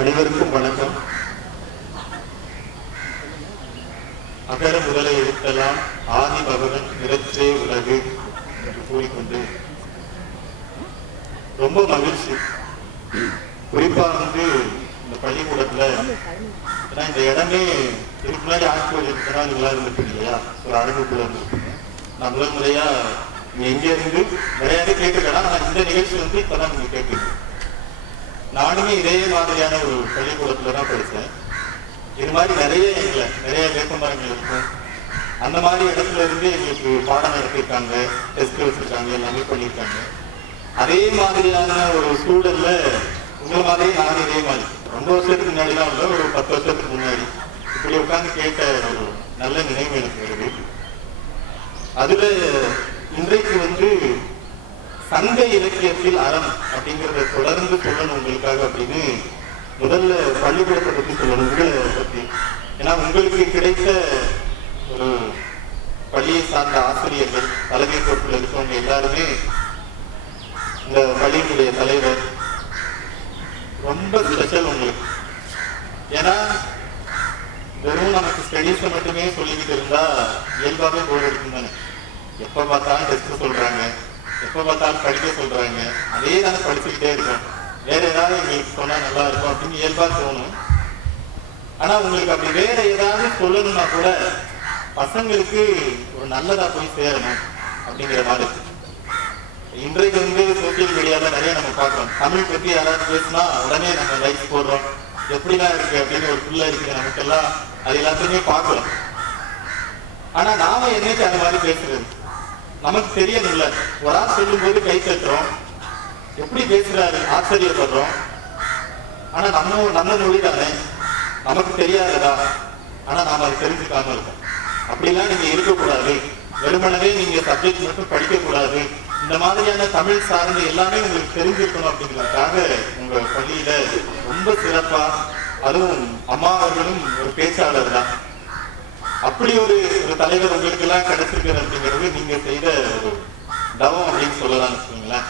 அனைவருக்கும் வணக்கம். அகர முதலை எழுத்தெல்லாம் ஆதி பகவன் நிறச்சே உலகு என்று கூறிக்கொண்டு ரொம்ப மகிழ்ச்சி. குறிப்பா இந்த பள்ளிக்கூடத்துல இந்த இடமே இதுக்கு முன்னாடி ஆட்சியோடு இருக்கிறா நல்லா இருந்துருக்கு இல்லையா, ஒரு அரங்குக்குள்ள இருந்துருக்குங்க. நான் முதல் முறையா எங்க இருந்து நிறையாவே கேட்டுக்கலாம். ஆனா இந்த நிகழ்ச்சி இப்பதான் நீங்க கேட்குறீங்க. நானுமே இதே மாதிரியான ஒரு பள்ளிக்கூடத்துலதான் படித்தேன். இது மாதிரி நிறைய வேப்பமரங்கள் இருக்கும். அந்த மாதிரி இடத்துல இருந்து எங்களுக்கு பாடம் நடத்திருக்காங்க, டெஸ்ட் வச்சிருக்காங்க, எல்லாமே பண்ணியிருக்காங்க. அதே மாதிரியான ஒரு சூழல்ல உங்களை மாதிரியே நான் இதே மாதிரி ரொம்ப வருஷத்துக்கு முன்னாடிலாம் இல்லை, ஒரு 10 வருஷத்துக்கு முன்னாடி இப்படி உட்காந்து கேட்ட ஒரு நல்ல நினைவு எனக்கு வருது. அதுல இன்றைக்கு சங்க இலக்கியத்தில் அறம் அப்படிங்கிறத தொடர்ந்து சொல்லணும் உங்களுக்காக அப்படின்னு முதல்ல பள்ளிக்கூடத்தை பற்றி சொல்லணும், உங்களை பற்றி. ஏன்னா உங்களுக்கு கிடைத்த ஒரு பள்ளியை சார்ந்த ஆசிரியர்கள், தலைமை பொறுப்பில் இருக்கவங்க எல்லாருமே, இந்த பள்ளியினுடைய தலைவர் ரொம்ப ஸ்பெஷல் உங்களுக்கு. ஏன்னா வெறும் நமக்கு ஸ்டடீஸை மட்டுமே சொல்லிக்கிட்டு இருந்தா இயல்பாகவே போர் அடிக்கும் தானே. எப்போ பார்த்தாலும் டெஸ்ட் சொல்றாங்க, எப்போ பார்த்தாலும் படிக்க சொல்றாங்க, அதே தானே படிச்சுக்கிட்டே இருக்கோம். வேற ஏதாவது எங்களுக்கு சொன்னா நல்லா இருக்கும் அப்படின்னு இயல்பா தோணும். ஆனா உங்களுக்கு அப்படி வேற ஏதாவது சொல்லணும்னா கூட பசங்களுக்கு ஒரு நல்லதா போய் சேரணும் அப்படிங்கிற மாதிரி. இன்றைக்கு சோசியல் மீடியால நிறைய நம்ம பார்க்கிறோம். தமிழ் பற்றி யாராவது பேசினா உடனே நம்ம லைக் போடுறோம், எப்படிதான் இருக்கு அப்படின்னு ஒரு பிள்ளை இருக்கு நமக்கெல்லாம், அது எல்லாத்தையுமே பார்க்கிறோம். ஆனா நாம என்னைக்கு அந்த மாதிரி பேசுறது நமக்கு தெரியல. ஒரு ஆள் சொல்லும் போது கை தட்டுறோம், எப்படி பேசுறாரு ஆச்சரியப்படுறோம். ஆனா நம்ம மொழி தானே, நமக்கு தெரியாததா, ஆனா நாம அதை தெரிஞ்சுக்காம இருக்கோம். அப்படிலாம் நீங்க இருக்கக்கூடாது, வெறுமனவே நீங்க சப்ஜெக்ட் மட்டும் படிக்க கூடாது. இந்த மாதிரியான தமிழ் சார்ந்து எல்லாமே உங்களுக்கு தெரிஞ்சிருக்கணும் அப்படிங்கிறதுக்காக உங்க பள்ளியில ரொம்ப சிறப்பா, அதுவும் அம்மா அவர்களும் ஒரு பேச்சாளர் தான், அப்படி ஒரு தலைவர் உங்களுக்கு எல்லாம் கிடைச்சிருக்கிறது அப்படிங்கிறது நீங்க செய்த ஒரு தவம் அப்படின்னு சொல்லலாம்னு வச்சுக்கோங்களேன்.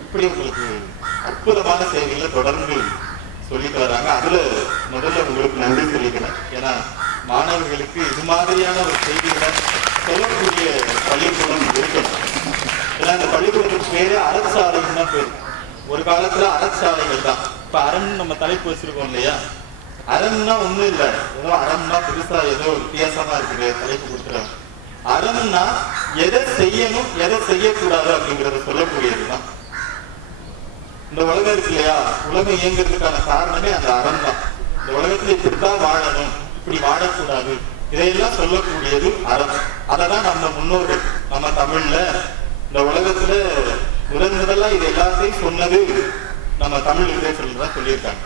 அப்படி உங்களுக்கு அற்புதமான செய்திகளை தொடர்ந்து சொல்லிட்டு வராங்க. அதுல முதல்ல உங்களுக்கு நன்றி சொல்லிக்கிறேன். ஏன்னா மாணவர்களுக்கு இது மாதிரியான ஒரு செய்திகளை சொல்லக்கூடிய பள்ளிக்கூடம் இருக்கணும். ஏன்னா இந்த பள்ளிக்கூடத்துக்கு பேரு அறச்சாலைன்னு தான் பேரு. ஒரு காலத்துல அறச்சாலைகள் தான். இப்ப அரண் நம்ம தலைப்பு வச்சிருக்கோம் இல்லையா, அறம்னா ஒண்ணும் இல்லை, ஏதோ அறம்னா புதுசா ஏதோ வித்தியாசமா இருக்குது தலைப்பு கொடுக்குறாங்க. அறம்னா எதை செய்யணும் எதை செய்யக்கூடாது அப்படிங்கறத சொல்லக்கூடியதுதான். இந்த உலகம் இருக்கு இல்லையா, உலகம் இயங்குறதுக்கான காரணமே அந்த அறம் தான். இந்த உலகத்துல இப்படித்தான் வாழணும், இப்படி வாழக்கூடாது, இதையெல்லாம் சொல்லக்கூடியது அறம். அததான் நம்ம முன்னோர்கள் நம்ம தமிழ்ல இந்த உலகத்துல முதல்ல இது எல்லாத்தையும் சொன்னது நம்ம தமிழ் லிட்ரேச்சர்ல தான் சொல்லியிருக்காங்க.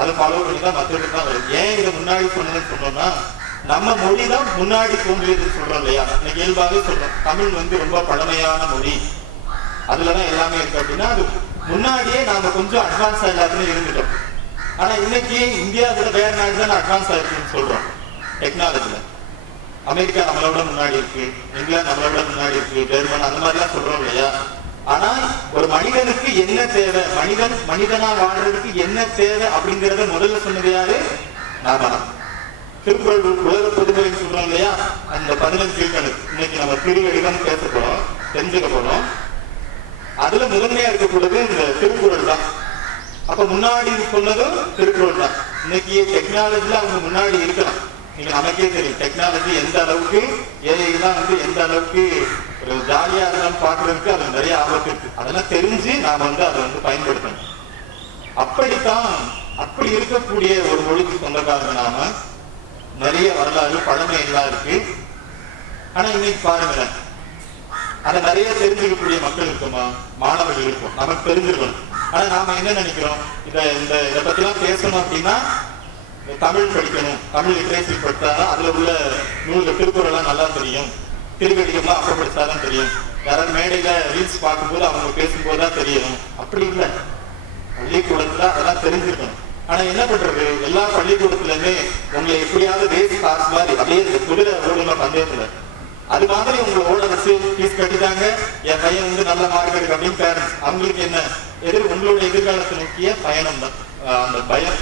அது ஃபாலோ பண்ணி தான் மற்றவர்கள் தான் வருது. ஏன் இதை முன்னாடி சொன்னதுன்னு சொன்னோம்னா, நம்ம மொழி தான் முன்னாடி தோன்றியதுன்னு சொல்றோம் இல்லையா. இன்னைக்கு இயல்பாகவே சொல்றோம் தமிழ் ரொம்ப பழமையான மொழி, அதுலதான் எல்லாமே இருக்கு அப்படின்னா, அது முன்னாடியே நாம கொஞ்சம் அட்வான்ஸ் எல்லாத்துலயும் இருந்துட்டோம். ஆனா இன்னைக்கு இந்தியாவுல வேற நாடு தான் அட்வான்ஸ் ஆயிருக்குன்னு சொல்றோம் டெக்னாலஜில. அமெரிக்கா நம்மளோட முன்னாடி இருக்கு, இங்கிலாந்து நம்மளோட முன்னாடி இருக்கு, ஜெர்மன் அந்த மாதிரிலாம் சொல்றோம் இல்லையா. ஆனா ஒரு மனிதனுக்கு என்ன தேவை, மனிதனா வாழ்றதுக்கு என்ன தேவை அப்படிங்கறத முதல்ல சொன்னது யாரு? நாம. திருக்குறள் உலக பொதுமொழின்னு சொல்றோம் இல்லையா, அந்த 15 கீழ்கணக்கு இன்னைக்கு நம்ம திருவடிதான் பேச போறோம், தெரிஞ்சுக்க போறோம். அதுல முதன்மையா இருக்கக்கூடாது இந்த திருக்குறள் தான். அப்ப முன்னாடி சொன்னதும் திருக்குறள் தான். இன்னைக்கு டெக்னாலஜில அவங்க முன்னாடி இருக்கலாம். நீங்க நமக்கே தெரியும் டெக்னாலஜி எந்த அளவுக்கு, ஏஐலாம் எந்த அளவுக்கு ஒரு ஜாலியா இருந்தாலும் பாக்குறதுக்கு அது நிறைய ஆபத்து இருக்கு. அதெல்லாம் தெரிஞ்சு நாம அதை பயன்படுத்தணும். அப்படித்தான் அப்படி இருக்கக்கூடிய ஒரு மொழிக்கு சொந்தக்காரங்க நாம. நிறைய வரலாறு பழமை எல்லாம் இருக்கு. ஆனா இன்னைக்கு பாருங்களேன், அதை நிறைய தெரிஞ்சுக்கக்கூடிய மக்கள் இருக்குமா, மாணவர்கள் இருக்கும், நமக்கு தெரிஞ்சிருக்கணும். ஆனா நாம என்ன நினைக்கிறோம், இதை பத்தி எல்லாம் பேசணும் அப்படின்னா தமிழ் படிக்கணும், தமிழ் லிட்ரேச்சர் படித்தாதான் அதுல உள்ள நூல்கள் திருக்குறள் நல்லா தெரியும், திருக்கடிகள்லாம் அப்ப படிச்சாதான் தெரியும், யாராவது மேடையில ரீல்ஸ் பார்க்கும்போது அவங்க பேசும்போதுதான் தெரியணும். அப்படி இல்லை, பள்ளிக்கூடத்துல அதெல்லாம் தெரிஞ்சிருக்கணும். ஆனா என்ன பண்றது, எல்லா பள்ளிக்கூடத்துலயுமே உங்களை எப்படியாவது ரேஸ் காசு மாதிரி அப்படியே குதிரை ஓடுங்க பந்தயத்துல, அது மாதிரி உங்களை ஓட வச்சு ஃபீஸ் கட்டிட்டாங்க, என் பையன் நல்ல மார்க் எடுக்க அப்படின்னு பேரண்ட்ஸ். அவங்களுக்கு என்ன உங்களுடைய எதிர்காலத்தை நோக்கிய பயணம் தான் அந்த பயம்.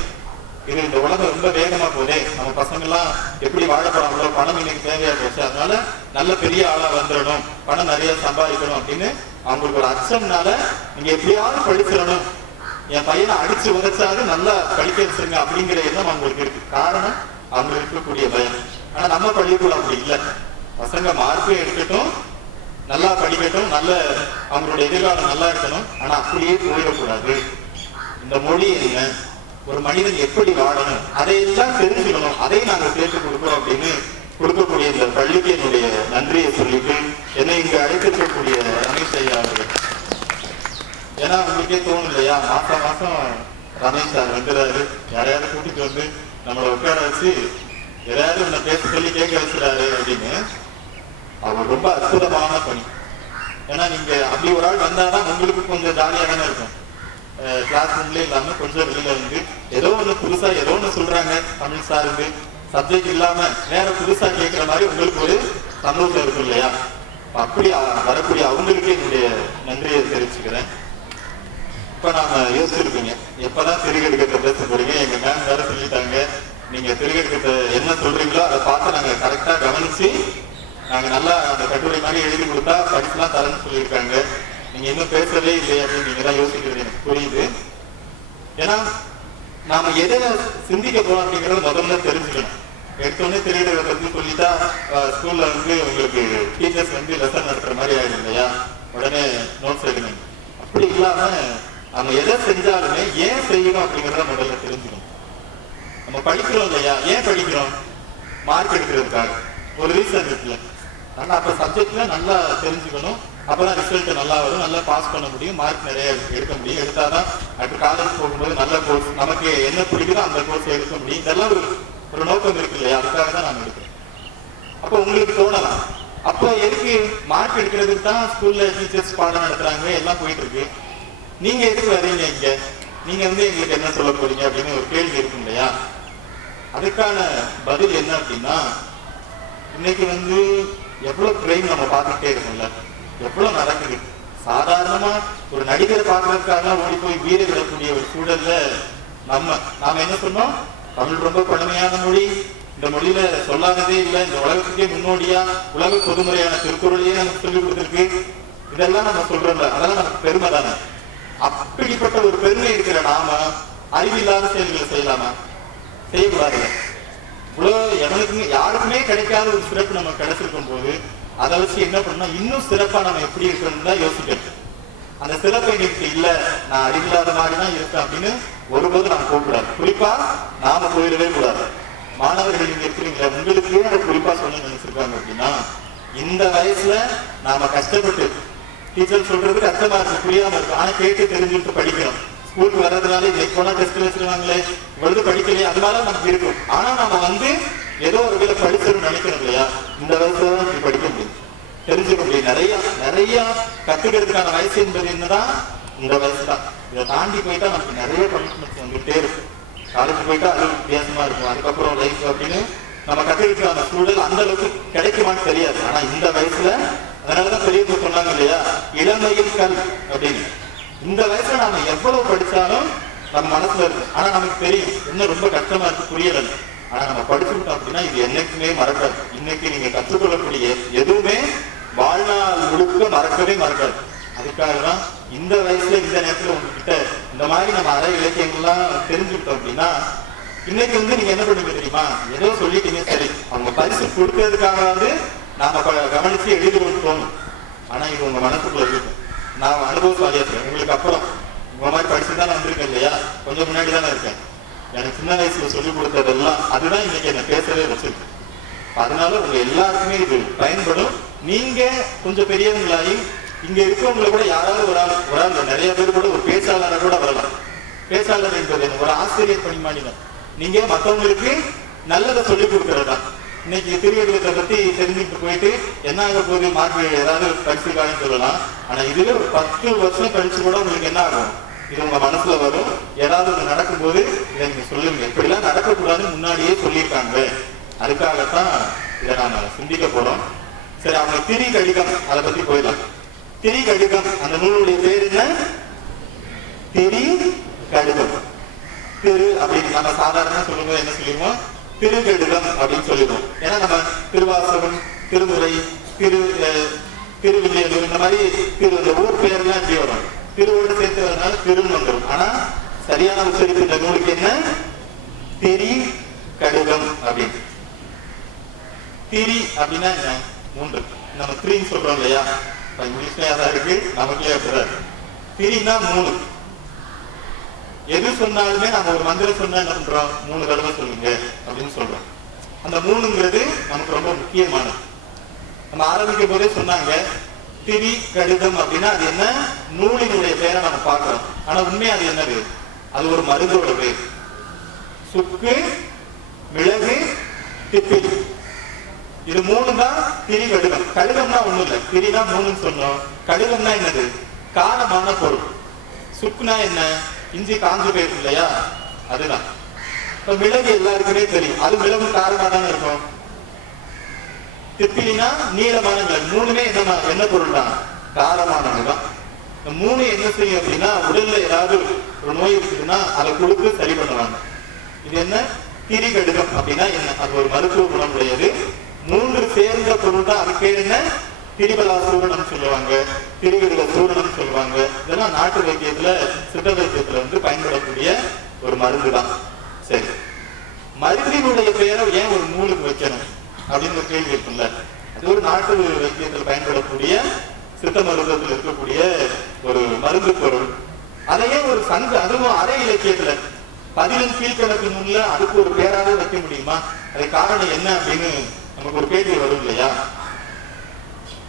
இது இந்த உலகம் ரொம்ப வேகமா போதே, நம்ம பசங்க எல்லாம் எப்படி வாழ போறாங்களோ, பணம் இன்னைக்கு தேவையா போச்சு, அதனால நல்ல பெரிய ஆளா வந்துடணும், பணம் நிறைய சம்பாதிக்கணும் அப்படின்னு அவங்களுக்கு ஒரு அச்சம்னால நீங்க எப்படியாவது படிச்சிடணும், என் பையனை அடிச்சு உதச்சாது நல்லா படிக்க வச்சிருங்க அப்படிங்கிற எண்ணம் அவங்களுக்கு இருக்கு. காரணம் அவங்களுக்கு இருக்கக்கூடிய பயம். ஆனா நம்ம பள்ளிக்கூடம் அப்படி இல்லை. பசங்க மார்க்கே எடுக்கட்டும், நல்லா படிக்கட்டும், நல்ல அவங்களுடைய எதிர்காலம் நல்லா இருக்கணும், ஆனா அப்படியே போயிடக்கூடாது. இந்த மொழி என்ன, ஒரு மனிதன் எப்படி வாழணும், அதையெல்லாம் தெரிஞ்சுக்கணும், அதை நாங்கள் சேர்த்து கொடுக்கிறோம் அப்படின்னு கொடுக்கக்கூடிய இந்த பள்ளிக்கு என்னுடைய நன்றியை சொல்லிட்டு என்னை இங்கு அழைத்திருக்கக்கூடிய ரமேஷ் ஐயா அவர்கள். ஏன்னா உங்களுக்கே தோணும் இல்லையா, மாசம் மாசம் ரமேஷ் சார் வந்துடுறாரு, யாரையாவது கூட்டிட்டு வந்து நம்மளை உட்கார வச்சு யாராவது உன்னை பேச சொல்லி கேட்க வச்சுறாரு அப்படின்னு. அவர் ரொம்ப அற்புதமான பணி. ஏன்னா நீங்க அப்படி ஒரு ஆள் வந்தாதான் உங்களுக்கு கொஞ்சம் ஜாலியாக தானே இருக்கும். கிளாஸ் ரூம்ல இல்லாம கொஞ்சம் வெளியில வந்து ஏதோ ஒண்ணு புதுசா ஏதோ ஒண்ணு சொல்றாங்க தமிழ் சாருக்கு, சப்ஜெக்ட் இல்லாம வேற புதுசா கேட்கிற மாதிரி உங்களுக்கு ஒரு சந்தோஷம் இருக்கும் இல்லையா. அப்படி வரக்கூடிய அவங்களுக்கு என்னுடைய நன்றியை தெரிவிச்சுக்கிறேன். இப்ப நாம யோசிச்சிருப்பீங்க, எப்பதான் திருக்கெடுக்கத்தை பேச போறீங்க, எங்க மேம் வேற சொல்லிட்டாங்க, நீங்க திருக்கெடுக்கத்தை என்ன சொல்றீங்களோ அதை பார்த்து நாங்க கரெக்டா கவனிச்சு நாங்க நல்லா அந்த கட்டுரை மாதிரி எழுதி கொடுத்தா படிச்சுலாம் தரேன்னு சொல்லியிருக்காங்க, நீங்க இன்னும் பேசவே இல்லை அப்படின்னு நீங்க தான் யோசிக்கிறது எனக்கு புரியுது. ஏன்னா நாம எதை சிந்திக்க போறோம் அப்படிங்கறத முதல்ல தெரிஞ்சுக்கணும். எடுத்தோடனே திருடுறத பத்தி சொல்லிட்டா ஸ்கூல்ல வந்து உங்களுக்கு டீச்சர்ஸ் வந்து லெசன் நடத்துற மாதிரி ஆயிடும் இல்லையா, உடனே நோட்ஸ் எழுதணும். அப்படி இல்லாம நம்ம எதை செஞ்சாலுமே ஏன் செய்யணும் அப்படிங்கிறத முதல்ல தெரிஞ்சுக்கணும். நம்ம படிக்கிறோம் இல்லையா, ஏன் படிக்கிறோம், மார்க் எடுக்கிறதுக்காக ஒரு ரீசன் இருக்குல்ல. ஆனா அப்ப சப்ஜெக்ட்ல நல்லா தெரிஞ்சுக்கணும், அப்பதான் ரிசல்ட் நல்லா வரும், நல்லா பாஸ் பண்ண முடியும், மார்க் நிறைய எடுக்க முடியும். எடுத்தாதான் அடுத்து காலேஜ் போகும்போது நல்ல கோர்ஸ், நமக்கு என்ன பிடிக்குதோ அந்த கோர்ஸ் எடுக்க முடியும். இதெல்லாம் ஒரு நோக்கம் இருக்கு இல்லையா, அதுக்காக தான் நாம எடுக்கிறோம். அப்ப உங்களுக்கு தோணலாம், அப்ப எதுக்கு மார்க் எடுக்கிறதுக்கு தான் ஸ்கூல்ல டீச்சர்ஸ் பாடம் நடத்துறாங்க, எல்லாம் போயிட்டு இருக்கு, நீங்க எதுக்கு வரீங்க இங்க, நீங்க வந்து எங்களுக்கு என்ன சொல்ல போறீங்க அப்படின்னு ஒரு கேள்வி இருக்கும் இல்லையா. அதுக்கான பதில் என்ன அப்படின்னா, இன்னைக்கு வந்து எவ்வளவு கிரைம் நம்ம பார்த்துட்டே இருக்கோம்ல, எவ்வளவு நடக்குது. சாதாரணமா ஒரு நடிகரை பார்க்கறதுக்காக ஓடி போய் வீர விடக்கூடிய ஒரு சூழல்ல நாம என்ன சொன்னோம், தமிழ் ரொம்ப பழமையான மொழி, இந்த மொழியில சொல்லாததே இல்லை, இந்த உலகத்துக்கே முன்னோடியா உலக பொதுமுறையான திருக்குறளையே நமக்கு சொல்லிக் கொடுத்துருக்கு, இதெல்லாம் நம்ம சொல்றோம்ல, அதெல்லாம் நமக்கு பெருமை தானே. அப்படிப்பட்ட ஒரு பெருமை இருக்கிற நாம அறிவில்லாத செயல்களை செய்யலாமா, செய்யக்கூடாது. இவ்வளவு எவனுக்குமே யாருக்குமே கிடைக்காத ஒரு சிறப்பு நம்ம கிடைச்சிருக்கும் போது அதை வச்சு என்ன பண்ணா இன்னும் சிறப்பா நம்ம எப்படி இருக்கணும் தான் யோசிக்கணும். அந்த சிறப்பை இன்னைக்கு இல்ல, நான் அறிவில்லாத மாதிரிதான் இருக்கேன் அப்படின்னு ஒருபோது நாம் போகக்கூடாது. குறிப்பா நாம போயிடவே கூடாது. மாணவர்கள் நீங்க இருக்கிறீங்களா, உங்களுக்கு அதை குறிப்பா சொல்ல நினைச்சிருக்காங்க அப்படின்னா, இந்த வயசுல நாம கஷ்டப்பட்டு டீச்சர் சொல்றது கஷ்டமா இருக்கு, புரியாம இருக்கு, ஆனா கேட்டு தெரிஞ்சுட்டு படிக்கிறோம். ஸ்கூலுக்கு வர்றதுனால இன்னைக்கு போனா டெஸ்ட் வச்சிருவாங்களே, இவ்வளவு படிக்கலையே, அது மாதிரி நமக்கு இருக்கும். ஆனா நம்ம வந்து ஏதோ ஒரு வேலை படிச்சிருன்னு நினைக்கிறோம் இல்லையா, இந்த வயசுல தான் படிக்க முடியும், தெரிஞ்சுக்க முடியும். நிறைய கத்துக்கிறதுக்கான வயசு என்பது என்னதான் இந்த வயசு தான். இதை தாண்டி போயிட்டா நமக்கு நிறைய கமிட்மெண்ட்ஸ் வந்துட்டே இருக்கும். காலேஜ் போயிட்டா அது வித்தியாசமா இருக்கும், அதுக்கப்புறம் லைஃப் அப்படின்னு நம்ம கத்துக்கிட்டு சூழல் அந்த அளவுக்கு கிடைக்குமான்னு தெரியாது. ஆனா இந்த வயசுல, அதனாலதான் பெரியவங்க சொன்னாங்க இல்லையா, இளமையில் கல் அப்படின்னு. இந்த வயசுல நாம எவ்வளவு படிச்சாலும் நம்ம மனசுல இருக்கு, ஆனா நமக்கு தெரியும் இன்னும் ரொம்ப கஷ்டமா இருக்கு, புரியல. ஆனா நம்ம படிச்சுக்கிட்டோம் அப்படின்னா இது என்னைக்குமே மறக்காது. இன்னைக்கு நீங்க கற்றுக்கொள்ளக்கூடிய எதுவுமே வாழ்நாள் முழுக்க மறக்கவே மறக்காது. அதுக்காக தான் இந்த வயசுல இந்த நேரத்துல உங்ககிட்ட இந்த மாதிரி நம்ம அரை இலக்கியங்கள்லாம் தெரிஞ்சுக்கிட்டோம் அப்படின்னா, இன்னைக்கு வந்து நீங்க என்ன பண்ணுவீங்க தெரியுமா, ஏதோ சொல்லிட்டீங்க சரி, அவங்க பரிசு கொடுக்கறதுக்காகவாவது நாம கவனிச்சு எழுதுறோம்னு தோணும். ஆனா இது உங்க மனசுக்குள்ள இருக்கும். நான் அனுபவசாலியா இருக்கேன், உங்களுக்கு அப்புறம் உங்க மாதிரி படிச்சுதான் வந்திருக்கேன் இல்லையா, கொஞ்சம் முன்னாடி தானே இருக்கேன். எனக்கு சின்ன வயசுல சொல்லிக் கொடுத்ததெல்லாம் அதுதான் இன்னைக்கு என்ன பேசவே வச்சிருக்கு. அதனால உங்க எல்லாருக்குமே இது பயன்படும். நீங்க கொஞ்சம் பெரியவங்களாகி இங்க இருக்கவங்களை கூட யாராவது ஒரு ஆள் நிறைய பேர் கூட ஒரு பேச்சாளரை கூட வரலாம். பேச்சாளர் என்பது ஒரு ஆசிரியர் பணிமானிதான். நீங்க மற்றவங்களுக்கு நல்லதை சொல்லிக் கொடுக்கறதா. இன்னைக்கு திருவள்ளுவத்தை பத்தி தெரிஞ்சுட்டு போயிட்டு என்ன ஆக போகுது, மார்க் ஏதாவது படிச்சிருக்காங்கன்னு சொல்லலாம். ஆனா இதுல ஒரு 10 வருஷம் கழிச்சு கூட உங்களுக்கு என்ன ஆகும், இது உங்க மனசுல வரும். ஏதாவது ஒண்ணு நடக்கும்போது இதை நீங்க சொல்லுங்க, இப்படிலாம் நடக்கக்கூடாதுன்னு முன்னாடியே சொல்லியிருக்காங்க. அதுக்காகத்தான் இதை நாம சிந்திக்க போறோம். சரி, அவங்க திரி கடிதம் அதை பத்தி போயிடலாம். திரி கடிதம் அந்த நூலுடைய பேர் என்ன, திரி கடிதம். திரு அப்படின்னு நம்ம சாதாரண சொல்லும்போது என்ன சொல்லிடுவோம், திருக்கடிதம் அப்படின்னு சொல்லிடுவோம். ஏன்னா நம்ம திருவாசகம், திருமுறை, திருவில்லியனூர் இந்த மாதிரி இந்த ஊர் பேர்லாம் எப்படி வரும், திருவோடு சேர்த்து வரதுனால திருன்னு வந்துடும். ஆனா சரியான உச்சரிப்பு இந்த நூலுக்கு என்ன, திரி கடிதம் அப்படின்னு. திரி அப்படின்னா என்ன, மூன்று. நம்ம த்ரீன்னு சொல்றோம் இல்லையா, இங்கிலீஷ்ல அதான் இருக்கு, நமக்கே அப்படிதான். திரினா மூணு. எது சொன்னாலுமே நம்ம ஒரு மந்திரம் சொன்னா என்ன பண்றோம், 3 தடவை சொல்லுங்க அப்படின்னு சொல்றோம். அந்த 3ங்கிறது நமக்கு ரொம்ப முக்கியமானது. நம்ம ஆரம்பிக்கும் போதே சொன்னாங்க திரி கடிதம் அப்படின்னா அது என்ன, நூலினுடைய பேரை நம்ம பார்க்கிறோம். ஆனா உண்மையா அது என்னது, அது ஒரு மருந்தோட பேர். சுக்கு, மிளகு, திப்பிலி, இது 3 தான் திரி கடிதம். கடிதம்னா ஒண்ணும் இல்லை, திரினா 3ன்னு சொன்னோம். கடிதம்னா என்னது, காரமான பொருள். சுக்குனா என்ன, இஞ்சி காஞ்சு போயிருக்கு இல்லையா, அதுதான். இப்ப மிளகு எல்லாருக்குமே தெரியும், அது மிளகு காரமா தானே இருக்கும். திப்பிலினா நீளமான மிளகு. 3மே என்ன பொருள் தான், காரமானதுதான். இந்த 3 என்ன செய்யும் அப்படின்னா, உடல்ல ஏதாவது ஒரு நோய் இருக்குதுன்னா அதை கொடுத்து சரி பண்ணுவாங்க. இது என்ன, திரி கடிதம் அப்படின்னா என்ன, அது ஒரு மருத்துவ குணம் உடையது. 3 சேர்ந்த பொருள் தான். அது பேர் என்ன, திரிபலா சூரணம் சொல்லுவாங்க, திரிகடித சூரணம் சொல்லுவாங்க. இதெல்லாம் நாட்டு வைத்தியத்துல, சித்த வைத்தியத்துல பயன்படக்கூடிய ஒரு மருந்து தான். சரி, மருந்தினுடைய பெயரை ஏன் ஒரு நூலுக்கு வைக்கணும் அப்படின்னு ஒரு கேள்வி இருக்குல்ல. அது ஒரு நாட்டு வைத்தியத்தில் பயன்படக்கூடிய, சித்த மருத்துவத்தில் இருக்கக்கூடிய ஒரு மருந்து பொருள். அதையே ஒரு சங்க, அதுவும் அரை இலக்கியத்துல 10 கீழ்கணக்கு நூல்ல அதுக்கு ஒரு பேராக வைக்க முடியுமா? அது காரணம் என்ன அப்படின்னு நமக்கு ஒரு கேள்வி வரும் இல்லையா.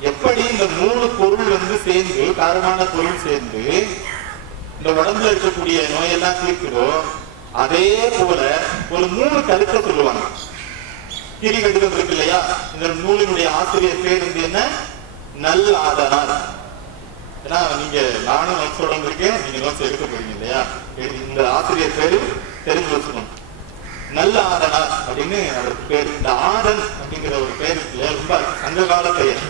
எப்படி இந்த 3 பொருள் சேர்ந்து, காரமான பொருள் சேர்ந்து இந்த உடம்புல இருக்கக்கூடிய நோயெல்லாம் தீர்க்குதோ, அதே போல ஒரு 3 கருத்தை சொல்லுவாங்க. திரி கடிதம் இருக்கு இல்லையா, இந்த நூலினுடைய ஆசிரியர் பேர் என்ன, நல் ஆதனார். ஏன்னா நீங்க, நானும் நோட்ஸோட இருக்கேன், நீங்க நோட்ஸ் எடுக்க போறீங்க இல்லையா, இந்த ஆசிரியர் பேரு தெரிஞ்சு வச்சுக்கணும். நல்ல ஆதனார் அப்படின்னு அவருக்கு பேர். இந்த ஆதன் அப்படிங்கிற ஒரு பேர் ரொம்ப சங்ககால பெயர்.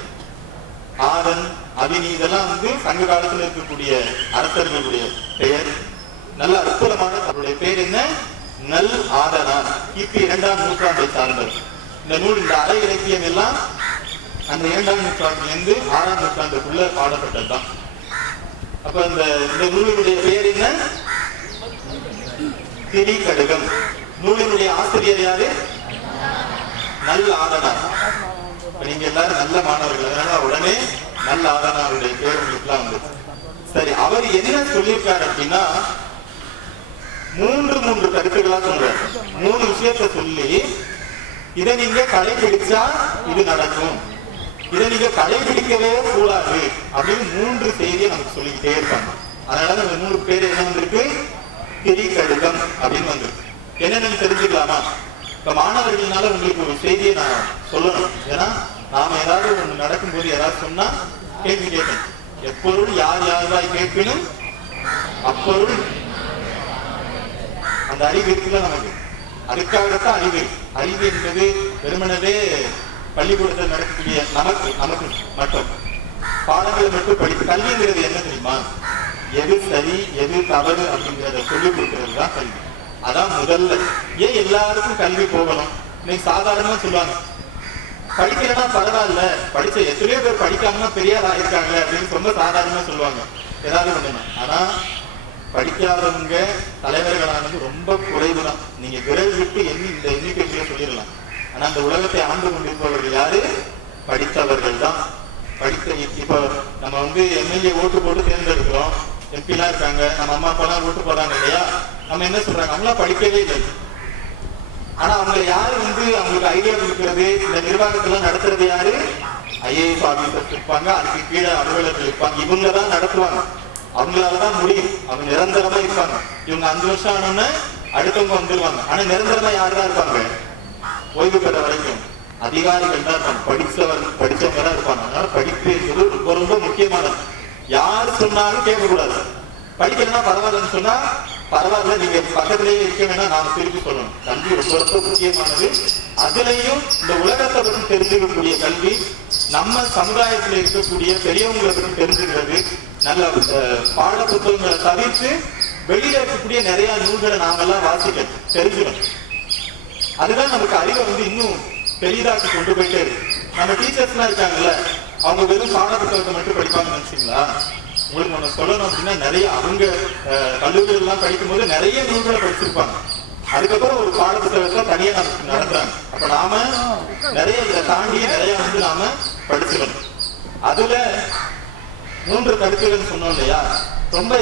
ஆதன், அபினி இதெல்லாம் சங்க காலத்தில் இருக்கக்கூடிய அரசர்களுடைய பெயர். நல்ல அற்புதமான அவருடைய பேர் என்ன, நல் ஆதனார். கிபி 2ஆம் நூற்றாண்டை சார்ந்தவர். இந்த நூல், இந்த அரை இலக்கியம் எல்லாம் அந்த 2ஆம் நூற்றாண்டிலிருந்து 6ஆம் நூற்றாண்டுக்குள்ள பாடப்பட்டதுதான். அப்ப இந்த நூலினுடைய பெயர் என்ன, திரி கடிதம். நூலினுடைய ஆசிரியர் யாரு, நல் ஆதனார். நீங்க எல்லாரும் நல்ல மாணவர்கள், அதனால உடனே நல்ல ஆதனாருடைய பேர் உங்களுக்கு எல்லாம் சரி. அவர் என்ன சொல்லியிருக்காரு அப்படின்னா, 3 கருத்துக்களா சொல்றாரு. 3 விஷயத்த சொல்லி, இதை நீங்க கடைபிடிச்சா இது நடக்கும், இதை நீங்க கடைபிடிக்கவே கூடாது அப்படின்னு 3 செய்தியை நமக்கு சொல்லிக்கிட்டே இருக்காங்க. அதனால அந்த 3 பேர் என்ன வந்திருக்கு, திரி கடிதம் அப்படின்னு வந்திருக்கு. என்னன்னு தெரிஞ்சுக்கலாமா? இப்ப மாணவர்களால உங்களுக்கு ஒரு செய்தியை நான் சொல்லணும். ஏன்னா நாம ஏதாவது ஒண்ணு நடக்கும்போது ஏதாவது சொன்னா கேள்வி கேட்கணும். எப்பொருள் யார் யாராய் கேட்கணும் அப்பொருள். அந்த அறிவு இருக்குல்ல நமக்கு, அதுக்காகத்தான் அறிவு. அறிவு என்பது வெறுமனவே பள்ளிக்கூடத்தில் நடக்கக்கூடிய நமக்கு மட்டும் பாடங்களை மட்டும் படிப்பு. கல்விங்கிறது என்ன தெரியுமா, எது சரி எது தவறு அப்படிங்கிறத சொல்லிக் கொடுக்கிறது தான் கல்வி. அதான் முதல்ல. ஏன் எல்லாருக்கும் கல்வி போகணும்? இன்னைக்கு சாதாரணமா சொல்லுவாங்க, படிக்கிறனா பரவாயில்ல, படிச்ச எத்தனையோ பேர் படிக்காம பெரியார் ஆயிருக்காங்க அப்படின்னு ரொம்ப சாதாரணமா சொல்லுவாங்க ஏதாவது ஒண்ணு. ஆனா படிக்காதவங்க தலைவர்களானது ரொம்ப குறைவுதான். நீங்க விரல் விட்டு இந்த எண்ணிக்கையிலேயே சொல்லிடலாம். ஆனா அந்த உலகத்தை ஆண்டு கொண்டிருப்பவர்கள் யாரு, படித்தவர்கள் தான். இப்ப நம்ம எம்எல்ஏ ஓட்டு போட்டு தேர்ந்தெடுக்கிறோம், எம்பி எல்லாம் இருக்காங்க, நம்ம அம்மா அப்பா எல்லாம் ஓட்டு போறாங்க இல்லையா. நம்ம என்ன சொல்றாங்க, அவங்களாம் படிக்கவே இல்லை. ஆனா அவங்க யாரு அவங்களுக்கு ஐடியா கொடுக்கறது, இந்த நிர்வாகத்தெல்லாம் நடத்துறது யாரு, ஐஏஎஸ் ஆபீசர்ஸ் இருப்பாங்க, அதுக்கு கீழே அலுவலர்கள் இருப்பாங்க. இவங்கதான் நடத்துவாங்க, அவங்களாலதான் முடியும். அவங்க நிரந்தரமா இருப்பாங்க. இவங்க 5 வருஷம் ஆனோன்னு அடுத்தவங்க வந்துருவாங்க. ஆனா நிரந்தரமா யாருதான் இருப்பாங்க, ஓய்வு பெற வரைக்கும் அதிகாரிகள் தான் இருப்பாங்க, படிச்சவங்க தான் இருப்பாங்க. அதனால படிப்பு என்பது ரொம்ப ரொம்ப முக்கியமானது. யாரு சொன்னாலும் கேட்கக்கூடாது. படிக்கணும்னா பரவாயில்லன்னு சொன்னா பரவாயில்ல, நீங்க பக்கத்திலேயே இருக்க வேணா, நாம திருப்பி சொல்லணும். கல்வி ரொம்ப ரொம்ப முக்கியமானது. அதுலயும் இந்த உலகத்தை பற்றி தெரிஞ்சுக்கக்கூடிய கல்வி, நம்ம சமுதாயத்தில் இருக்கக்கூடிய பெரியவங்களை பற்றி தெரிஞ்சுக்கிறது, நல்ல பாட புத்தகங்களை தவிர்த்து வெளியில இருக்கக்கூடிய நிறைய நூல்களை நாமெல்லாம் வாசிக்க தெரிஞ்சுக்கணும். அதுதான் நமக்கு அறிவை இன்னும் பெரிதாக்கி கொண்டு போயிட்டே இருக்கு. நம்ம டீச்சர்ஸ் எல்லாம் இருக்காங்கல்ல, அவங்க வெறும் பாட புத்தகத்தை மட்டும் படிப்பாங்கன்னு நினைச்சீங்களா? உங்களுக்கு ஒண்ணு சொல்லணும் அப்படின்னா, நிறைய அவங்க கல்லூரிகள் எல்லாம் படிக்கும் போது நிறைய நூல்களை படிச்சிருப்பாங்க. அதுக்கப்புறம் ஒரு பாட புத்தகத்தை தனியா நமக்கு நடத்துறாங்க. அப்ப நாம நிறைய இதை தாண்டி நிறைய நாம படிச்சுக்கணும். அதுல 3 கருத்துகள் சொன்னோம் இல்லையா, ரொம்ப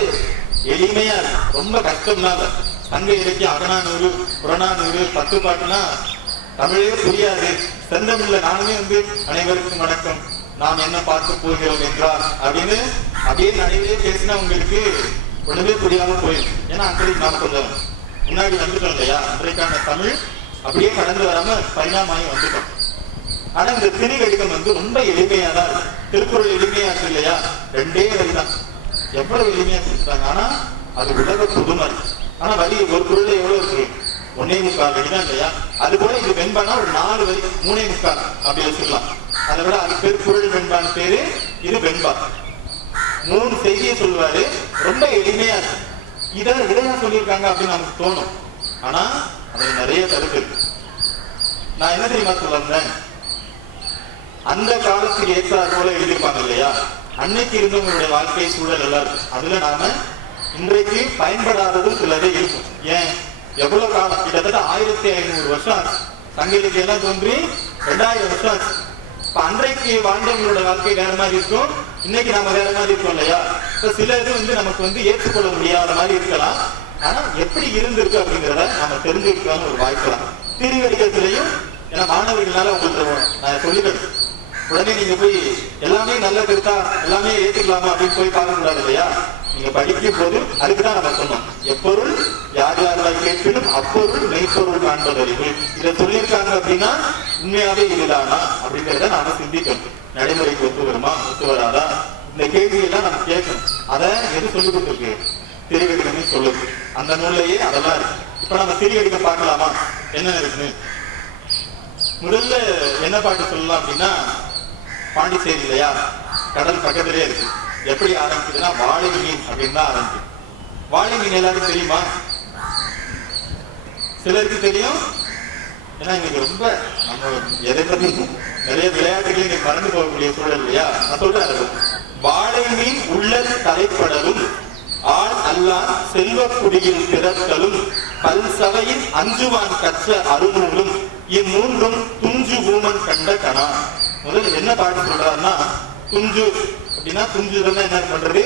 எளிமையா இருக்கு, ரொம்ப கஷ்டம்லாம் இல்லை. சங்க இலக்கியம் அகநானூறு புறநானூறு 10 பாட்டுனா தமிழே புரியாது. செந்தமிழ்ல நானுமே அனைவருக்கும் வணக்கம், நாம் என்ன பார்க்க போகிறோம் என்றார் அப்படின்னு அப்படியே நடையிலே பேசினா உங்களுக்கு ஒண்ணுமே புரியாம போயிடும். ஏன்னா அன்றைக்கு நாம் கொஞ்சம் முன்னாடி வந்துட்டோம் இல்லையா, அன்றைக்கான தமிழ் அப்படியே கடந்து வராம பரிணாமாயி வந்துட்டோம். ஆனா இந்த திரிகடிகம் ரொம்ப எளிமையா தான் இருக்கு. திருக்குறள் எளிமையா இருக்கு இல்லையா, 2 வரிதான், எவ்வளவு எளிமையா கொடுத்தாங்க. ஆனா அது உலக புதுமை. ஆனா வரி ஒரு குரல்ல எவ்வளவு இருக்கு, 1.25 வரிதான் இல்லையா. அது போல இது வெண்பானா ஒரு 4 வரி, 3.25 அப்படி வச்சுக்கலாம். அதை விட அது பேர் குரல் வெண்பான் பேரு, இது வெண்பா. 3 செய்தியை சொல்லுவாரு, ரொம்ப எளிமையா இருக்கு. இதான் சொல்லியிருக்காங்க அப்படின்னு நமக்கு தோணும். ஆனா அதுல நிறைய கருத்து இருக்கு. நான் என்ன தெரியுமா சொல்ல வந்தேன், அந்த காலத்துக்கு ஏற்றாறு போல எழுதியிருப்பாங்க இல்லையா, அன்னைக்கு இருந்தவங்களுடைய வாழ்க்கை சூழல் எல்லாம் இருக்கு. அதுல நாம இன்றைக்கு பயன்படாதது சிலதே இருக்கும். ஏன், எவ்வளவு காலம், கிட்டத்தட்ட 1500 வருஷம் ஆச்சு. சங்க இலக்கியம் எல்லாம் தோன்றி 2000 வருஷம் ஆச்சு. இப்ப அன்றைக்கு வாழ்ந்தவங்களோட வாழ்க்கை வேற மாதிரி இருக்கும், இன்னைக்கு நாம வேற மாதிரி இருக்கோம் இல்லையா. இப்ப சில இது நமக்கு ஏற்றுக்கொள்ள முடியாத மாதிரி இருக்கலாம். ஆனா எப்படி இருந்திருக்கு அப்படிங்கிறத நாம தெரிஞ்சுக்கலாம்னு ஒரு வாய்ப்பு தான். திருவடிகத்திலையும் ஏன்னா மாணவர்களால உங்களுக்கு நான் சொல்லிக்கிறேன், உடனே நீங்க போய் எல்லாமே நல்ல கருத்தா எல்லாமே ஏற்றுக்கலாமா அப்படின்னு போய் பார்க்க கூடாது இல்லையா. நீங்க படிக்கும் போது அதுக்குதான் நம்ம சொன்னோம், எப்பொருள் யார் யாரால் கேட்பினும் அப்பொருள் மெய்ப்பொருள் காண்பதறிவு. இதை சொல்லியிருக்காங்க அப்படின்னா உண்மையாவே இதுதானா அப்படிங்கிறத நாம சிந்திக்கணும். நடைமுறைக்கு ஒத்து வருமா ஒத்து வராதா, இந்த கேள்வியெல்லாம் நம்ம கேட்கணும். அதை எது சொல்லி கொடுத்துருக்கு, திரிகடிகமே சொல்லுது. அந்த நூல்லையே அதெல்லாம் இருக்கு. இப்ப நம்ம திரிகடிகம் பார்க்கலாமா, என்ன இருக்குன்னு. முதல்ல என்ன பாட்டு சொல்லலாம் அப்படின்னா, பாண்டிச்சேரி இல்லையா, கடல் பக்கத்திலே இருக்கு. எப்படி ஆரம்பிக்குதுன்னா வாழை மீன் அப்படின்னு தான் ஆரம்பிக்குது. வாழை மீன் எல்லாருக்கும் தெரியுமா? சிலருக்கு தெரியும். ஏன்னா இன்னைக்கு ரொம்ப நம்ம எதை பத்தி நிறைய விளையாட்டுகள் இன்னைக்கு மறந்து போகக்கூடிய சூழல் இல்லையா. நான் சொல்றேன், வாழை மீன் உள்ள தலைப்படலும் ஆள் அல்லான் செல்வக்குடியில் பிறத்தலும் பல் சபையின் அஞ்சுவான் கற்ற அருநூலும் இம்மூன்றும் துஞ்சு ஊமன் கண்ட கணா. முதல்ல என்ன பாட்டு சொல்றாருன்னா, துஞ்சு அப்படின்னா துஞ்சுதல் என்ன பண்றது,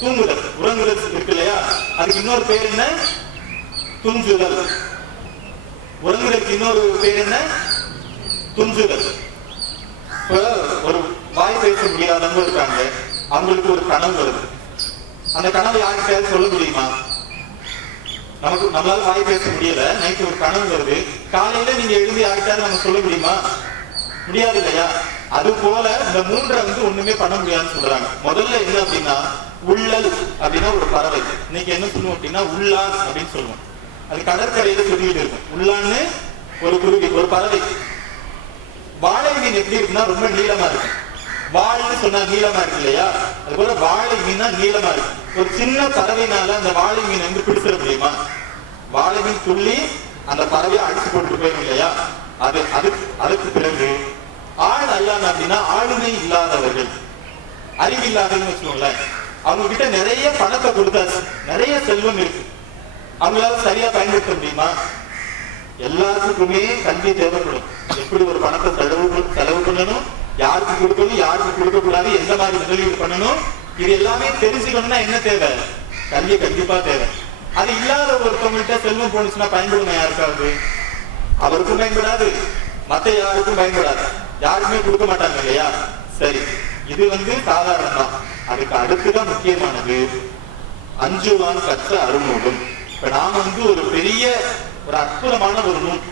தூங்குதல், உறங்குதல் இருக்கு இல்லையா. அதுக்கு இன்னொரு பேர் என்ன, துஞ்சுதல். உறங்குதலுக்கு இன்னொரு பேர் என்ன, துஞ்சுதல். இப்ப ஒரு வாய் பேச முடியாதவங்க இருக்காங்க, அவங்களுக்கு ஒரு கனவு வருது. அந்த கனவு யாருக்காவது சொல்ல முடியுமா? நம்மளால வாய் பேச முடியல, நைட்டு ஒரு கனவு வருது, காலையில நீங்க எழுதி யாருக்காவது நம்ம சொல்ல முடியுமா? முடியாது இல்லையா. அது போல இந்த 3 ஒண்ணுமே பண்ண முடியாதுன்னு சொல்றாங்க. முதல்ல என்ன அப்படின்னா, உள்ளல் அப்படின்னா ஒரு பறவை. இன்னைக்கு என்ன சொல்லுவோம் அப்படின்னா உள்ளான் அப்படின்னு சொல்லுவோம். அது கடற்கரையில சொல்லிட்டு இருக்கும். உள்ளான்னு ஒரு குருவி, ஒரு பறவை. வாழை மீன் எப்படி இருக்குன்னா ரொம்ப நீளமா இருக்கு. வாழைன்னு சொன்னா நீளமா இருக்கு இல்லையா, அது போல வாழை மீனா நீளமா இருக்கு. ஒரு சின்ன பறவைனால அந்த வாழை மீன் பிடிச்சிட முடியுமா? வாழை மீன் துள்ளி அந்த பறவையை அடிச்சு போட்டு போயிடும் இல்லையா. அதுக்கு பிறகு ஆள் அல்லாம அப்படின்னா ஆளுமை இல்லாதவர்கள், அறிவில்லாதவர்கள் வச்சுக்கோங்களேன். அவங்க கிட்ட நிறைய பணத்தை கொடுத்தாச்சு, நிறைய செல்வம் இருக்கு, அவங்களால சரியா பயன்படுத்த முடியுமா? எல்லாத்துக்குமே கல்வி தேவைப்படும். எப்படி ஒரு பணத்தை செலவு பண்ணணும், யாருக்கு கொடுக்கணும், யாருக்கு கொடுக்க கூடாது, எந்த மாதிரி முதலீடு பண்ணணும், இது எல்லாமே தெரிஞ்சுக்கணும்னா என்ன தேவை, கல்வி கண்டிப்பா தேவை. அது இல்லாத ஒருத்தவங்கள்ட்ட செல்வம் போனுச்சுன்னா பயன்படுமா யாருக்காவது? அவருக்கும் பயன்படாது, மத்த யாருக்கும் பயன்படாது, யாருக்குமே கொடுக்க மாட்டாங்க இல்லையா. சரி, இது சாதாரணம் தான். அதுக்கு அடுத்துதான் முக்கியமானது அஞ்சுவான் கற்ற அருநூலும். இப்ப நாம ஒரு பெரிய ஒரு அற்புதமான ஒரு நூல்,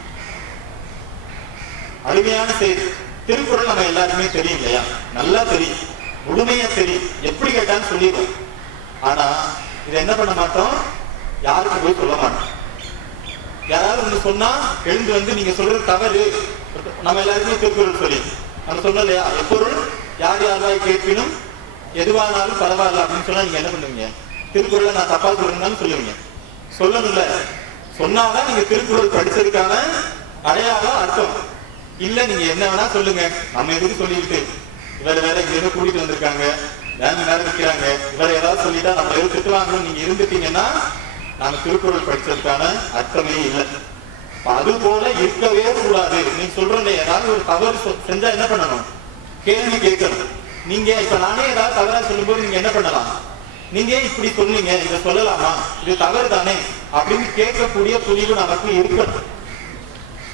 அருமையான செய்தி. திருக்குறள் நம்ம எல்லாருமே தெரியும் இல்லையா, நல்லா தெரியும், முழுமையா தெரியும், எப்படி கேட்டாலும் சொல்லிடுவோம். ஆனா இதை என்ன பண்ண மாட்டோம், யாருக்கு போய் சொல்ல மாட்டோம். யாராவது ஒண்ணு சொன்னா எழுந்து நீங்க சொல்றது தவறு, நம்ம எல்லாருக்குமே திருக்குறள் சொல்லி நம்ம சொன்னோம் இல்லையா, எப்பொருள் யார் யாராய் கேட்பினும் எதுவானாலும் பரவாயில்ல அப்படின்னு சொன்னா நீங்க என்ன பண்ணுவீங்க? திருக்குறளை நான் தப்பா சொல்றேன்னு சொல்லுவீங்க. சொல்லணும்ல, சொன்னாதான் நீங்க திருக்குறள் படிச்சதுக்கான அடையாளம் அர்த்தம். இல்ல நீங்க என்ன வேணா சொல்லுங்க, நம்ம எதுக்கு சொல்லிட்டு இவரை வேற இங்க கூட்டிட்டு வந்திருக்காங்க, வேற நிற்கிறாங்க, இவரை ஏதாவது சொல்லிட்டா நம்ம எதுவும் திட்டுவாங்கன்னு நீங்க இருந்துட்டீங்கன்னா நாம திருக்குறள் படிச்சதுக்கான அர்த்தமே இல்லை. அது போல இருக்கவே கூடாது. நீங்க சொல்றேன், ஏதாவது ஒரு தவறு செஞ்சா என்ன பண்ணணும்? கேள்வி கேட்கணும். நீங்க இப்ப நானே ஏதாவது தவறா சொல்லும்போது நீங்க என்ன பண்ணலாம்? நீங்க இப்படி சொன்னீங்க, இதை சொல்லலாமா, இது தவறு தானே அப்படின்னு கேட்கக்கூடிய துணிவு நமக்கு இருக்கணும்.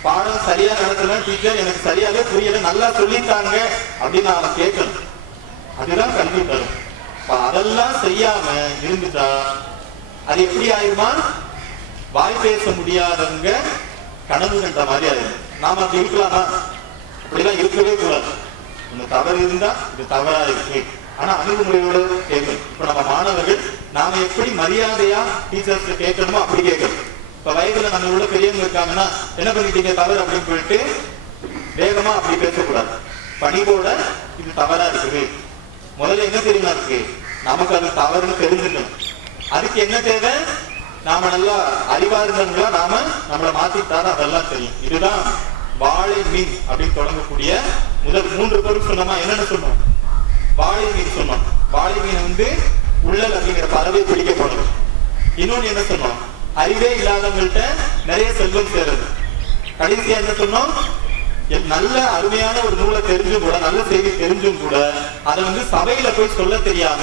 பாடம் சரியா நடத்தல, டீச்சர் எனக்கு சரியாவே புரியல, நல்லா சொல்லித்தாங்க அப்படின்னு அவன் கேட்கணும். அதுதான் கல்வி தரும். அதெல்லாம் செய்யாம இருந்துட்டா அது எப்படி ஆயிருமா? வாய் பேச முடியாதவங்க கனவு கண்ட மாதிரி ஆயிடும். நாம அப்படி இருக்கலாமா? அப்படிலாம் இருக்கவே கூடாது. இந்த தவறு இருந்தா இது தவறா இருக்கு, ஆனா அணுகுமுறையோட கேட்கணும். இப்ப நம்ம மாணவர்கள் நாம எப்படி மரியாதையா டீச்சர்ஸ் கேட்கணுமோ அப்படி கேட்கணும். இப்ப வயதுல நம்ம உள்ள பெரியவங்க இருக்காங்கன்னா என்ன பண்ணிட்டீங்க தவறு அப்படின்னு சொல்லிட்டு வேகமா அப்படி பேசக்கூடாது. பணிவோட இது தவறா இருக்குது, முதல்ல என்ன தெரியுமா இருக்கு, நமக்கு அது தவறுன்னு தெரிஞ்சுக்கணும். அதுக்கு என்ன தேவை? நாம நல்லா அறிவார்ந்தவங்களா நாம நம்மளை மாத்திட்டாலும் அதெல்லாம் தெரியும். இதுதான் வாழை மீன் அப்படின்னு தொடங்கக்கூடிய முதல் 3 பொருள் சொன்னோமா. என்னென்ன சொன்னோம்? வாழை மீன் சொன்னோம். வாழை மீன் உள்ளல் அப்படிங்கிற பறவை பிடிக்க போனது. இன்னொன்னு என்ன சொன்னோம்? அறிவே இல்லாதவங்கள்ட்ட நிறைய செல்வம் சேருது. கடைசியா என்ன சொன்னோம்? நல்ல அருமையான ஒரு நூலை தெரிஞ்சும் கூட, நல்ல செய்தி தெரிஞ்சும் கூட அதை சபையில போய் சொல்ல தெரியாம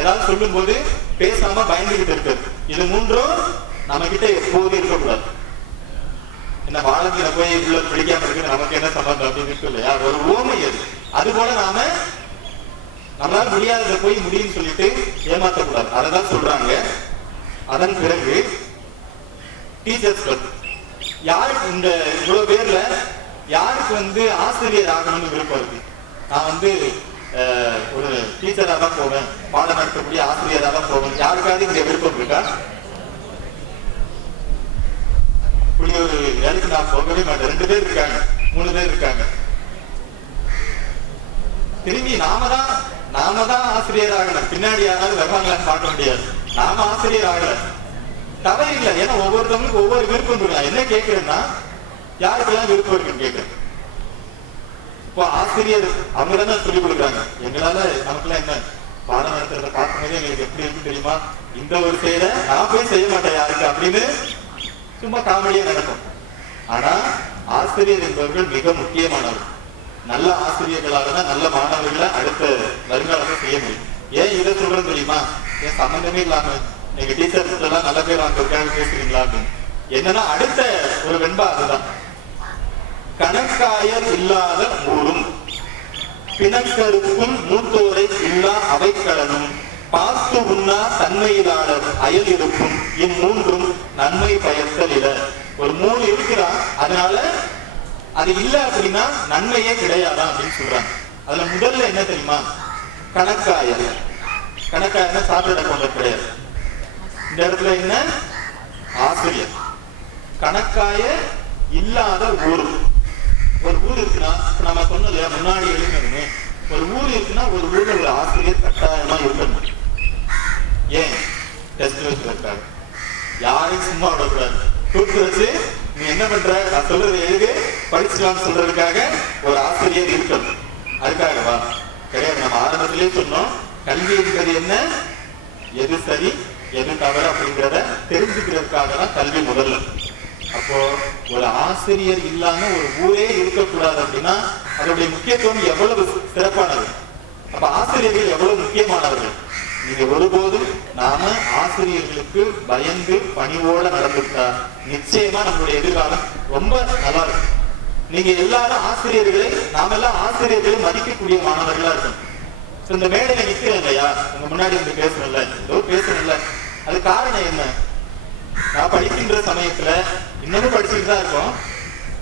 ஏதாவது சொல்லும் போது பேசாம பயந்துகிட்டு இருக்கு. இது 3ம் நம்ம கிட்ட எப்போதும் இருக்கக்கூடாது. என்ன வாழங்கிற போய் உள்ள பிடிக்காம இருக்கு, நமக்கு என்ன சம்பந்தம் அப்படின்னு இருக்கு இல்லையா? ஒரு ஓமை அது போல நாம நம்மளால முடியாததை போய் முடியும்னு சொல்லிட்டு ஏமாற்றக்கூடாது. அதான் சொல்றாங்க. அதன் பிறகு டீச்சர்ஸ் யாருக்கு இந்த இவ்வளவு பேர்ல யாருக்கு ஆசிரியர் ஆகணும்னு விருப்பம் இருக்கு? நான் ஒரு டீச்சரா தான் போவேன், பாடம் நடத்தக்கூடிய ஆசிரியரா தான் போவேன், யாருக்காவது இங்க விருப்பம் இருக்கா? இப்படி ஒரு வேலைக்கு நான் போகவே மாட்டேன். 2 பேர் இருக்காங்க, 3 பேர் இருக்காங்க. திரும்பி நாம தான் ஆசிரியர் ஆகணும். பின்னாடி யாராவது வருவாங்களான்னு பார்க்க முடியாது. நாம ஆசிரியர் ஆகல, தவறு இல்லை. ஏன்னா ஒவ்வொருத்தவங்களுக்கும் ஒவ்வொரு விருப்பம் இருக்கலாம். என்ன கேட்கிறேன்னா, யாருக்கெல்லாம் விருப்பம் இருக்குன்னு கேட்கிறேன். இப்போ ஆசிரியர் அவங்க தானே சொல்லிக் கொடுக்குறாங்க. எங்களால நமக்குலாம் என்ன பாடம் நடத்துறத பார்க்கும்போது எங்களுக்கு எப்படி இருக்கு தெரியுமா, இந்த ஒரு செயலை நான் போய் செய்ய மாட்டேன் யாருக்கு அப்படின்னு சும்மா காமெடியா நடக்கும். ஆனா ஆசிரியர் என்பவர்கள் மிக முக்கியமானவர். நல்ல ஆசிரியர்களாக தான் நல்ல மாணவர்களை அடுத்த வருங்காலத்தை செய்ய முடியும். ஏன் இதை சொல்றேன்னு தெரியுமா? ஏன் சம்பந்தமே இல்லாம நீங்க டீச்சர்ஸ் எல்லாம் நல்ல பேர் வாங்க பேசுறீங்களா அப்படின்னு. என்னன்னா அடுத்த ஒரு வெண்பா அதுதான். கணக்காயர் இல்லாத ஊரும் பிணக்கருக்கும் மூத்தோரை இல்லா அவைக்கடனும் பார்த்து உண்ணா தன்மையிலாளர் அயல் இருக்கும் இம்மூன்றும் நன்மை பயத்தல் இல. ஒரு 3 இருக்குதா, அதனால அது இல்ல அப்படின்னா நன்மையே கிடையாதா அப்படின்னு சொல்றாங்க. அதுல முதல்ல என்ன தெரியுமா? கணக்காயர். கணக்காயர்னா சாப்பிட கொண்ட கிடையாது. இந்த இடத்துல என்ன? ஆசிரியர். கணக்காயர் இல்லாத ஊரு. ஒரு ஊர் இருக்குன்னா, நம்ம சொன்னல முன்னாடி எழுதுன்னு, ஒரு ஊர் இருக்குன்னா ஒரு ஊர்ல ஒரு ஆசிரியர் கட்டாயமா இருக்கணும். ஏன்? டெஸ்ட் வச்சுருக்காங்க. யாரையும் சும்மா விடக்கூடாது. கூப்பிட்டு வச்சு நீ என்ன பண்ற, நான் சொல்றது எழுது படிச்சுக்கலாம்னு சொல்றதுக்காக ஒரு ஆசிரியர் இருக்கணும். அதுக்காகவா? கிடையாது. நம்ம ஆரம்பத்திலேயே சொன்னோம், கல்வி என்பது என்ன, எது சரி எது தவறு அப்படிங்கிறத தெரிஞ்சுக்கிறதுக்காக தான் கல்வி முதல்ல. அப்போ ஒரு ஆசிரியர் இல்லாம ஒரு ஊரே இருக்கக்கூடாது அப்படின்னா அதோடைய முக்கியத்துவம் எவ்வளவு சிறப்பானது. அப்ப ஆசிரியர்கள் எவ்வளவு முக்கியமானவர்கள். நீங்க ஒருபோதும் நாம ஆசிரியர்களுக்கு பயந்து பணிவோட நடந்துட்டா நிச்சயமா நம்மளுடைய எதிர்காலம் ரொம்ப நல்லா இருக்கும். நீங்க எல்லாரும் ஆசிரியர்களை, நாம எல்லாம் ஆசிரியர்களை மதிக்கக்கூடிய மாணவர்களா இருக்கும். இந்த மேடையில நிக்கிறேன் இல்லையா, உங்க முன்னாடி பேசணும்ல, ஏதோ பேசணும்ல, அது காரணம் என்ன? நான் படிக்கின்ற சமயத்துல இன்னமும் படிச்சுட்டு தான் இருக்கோம்.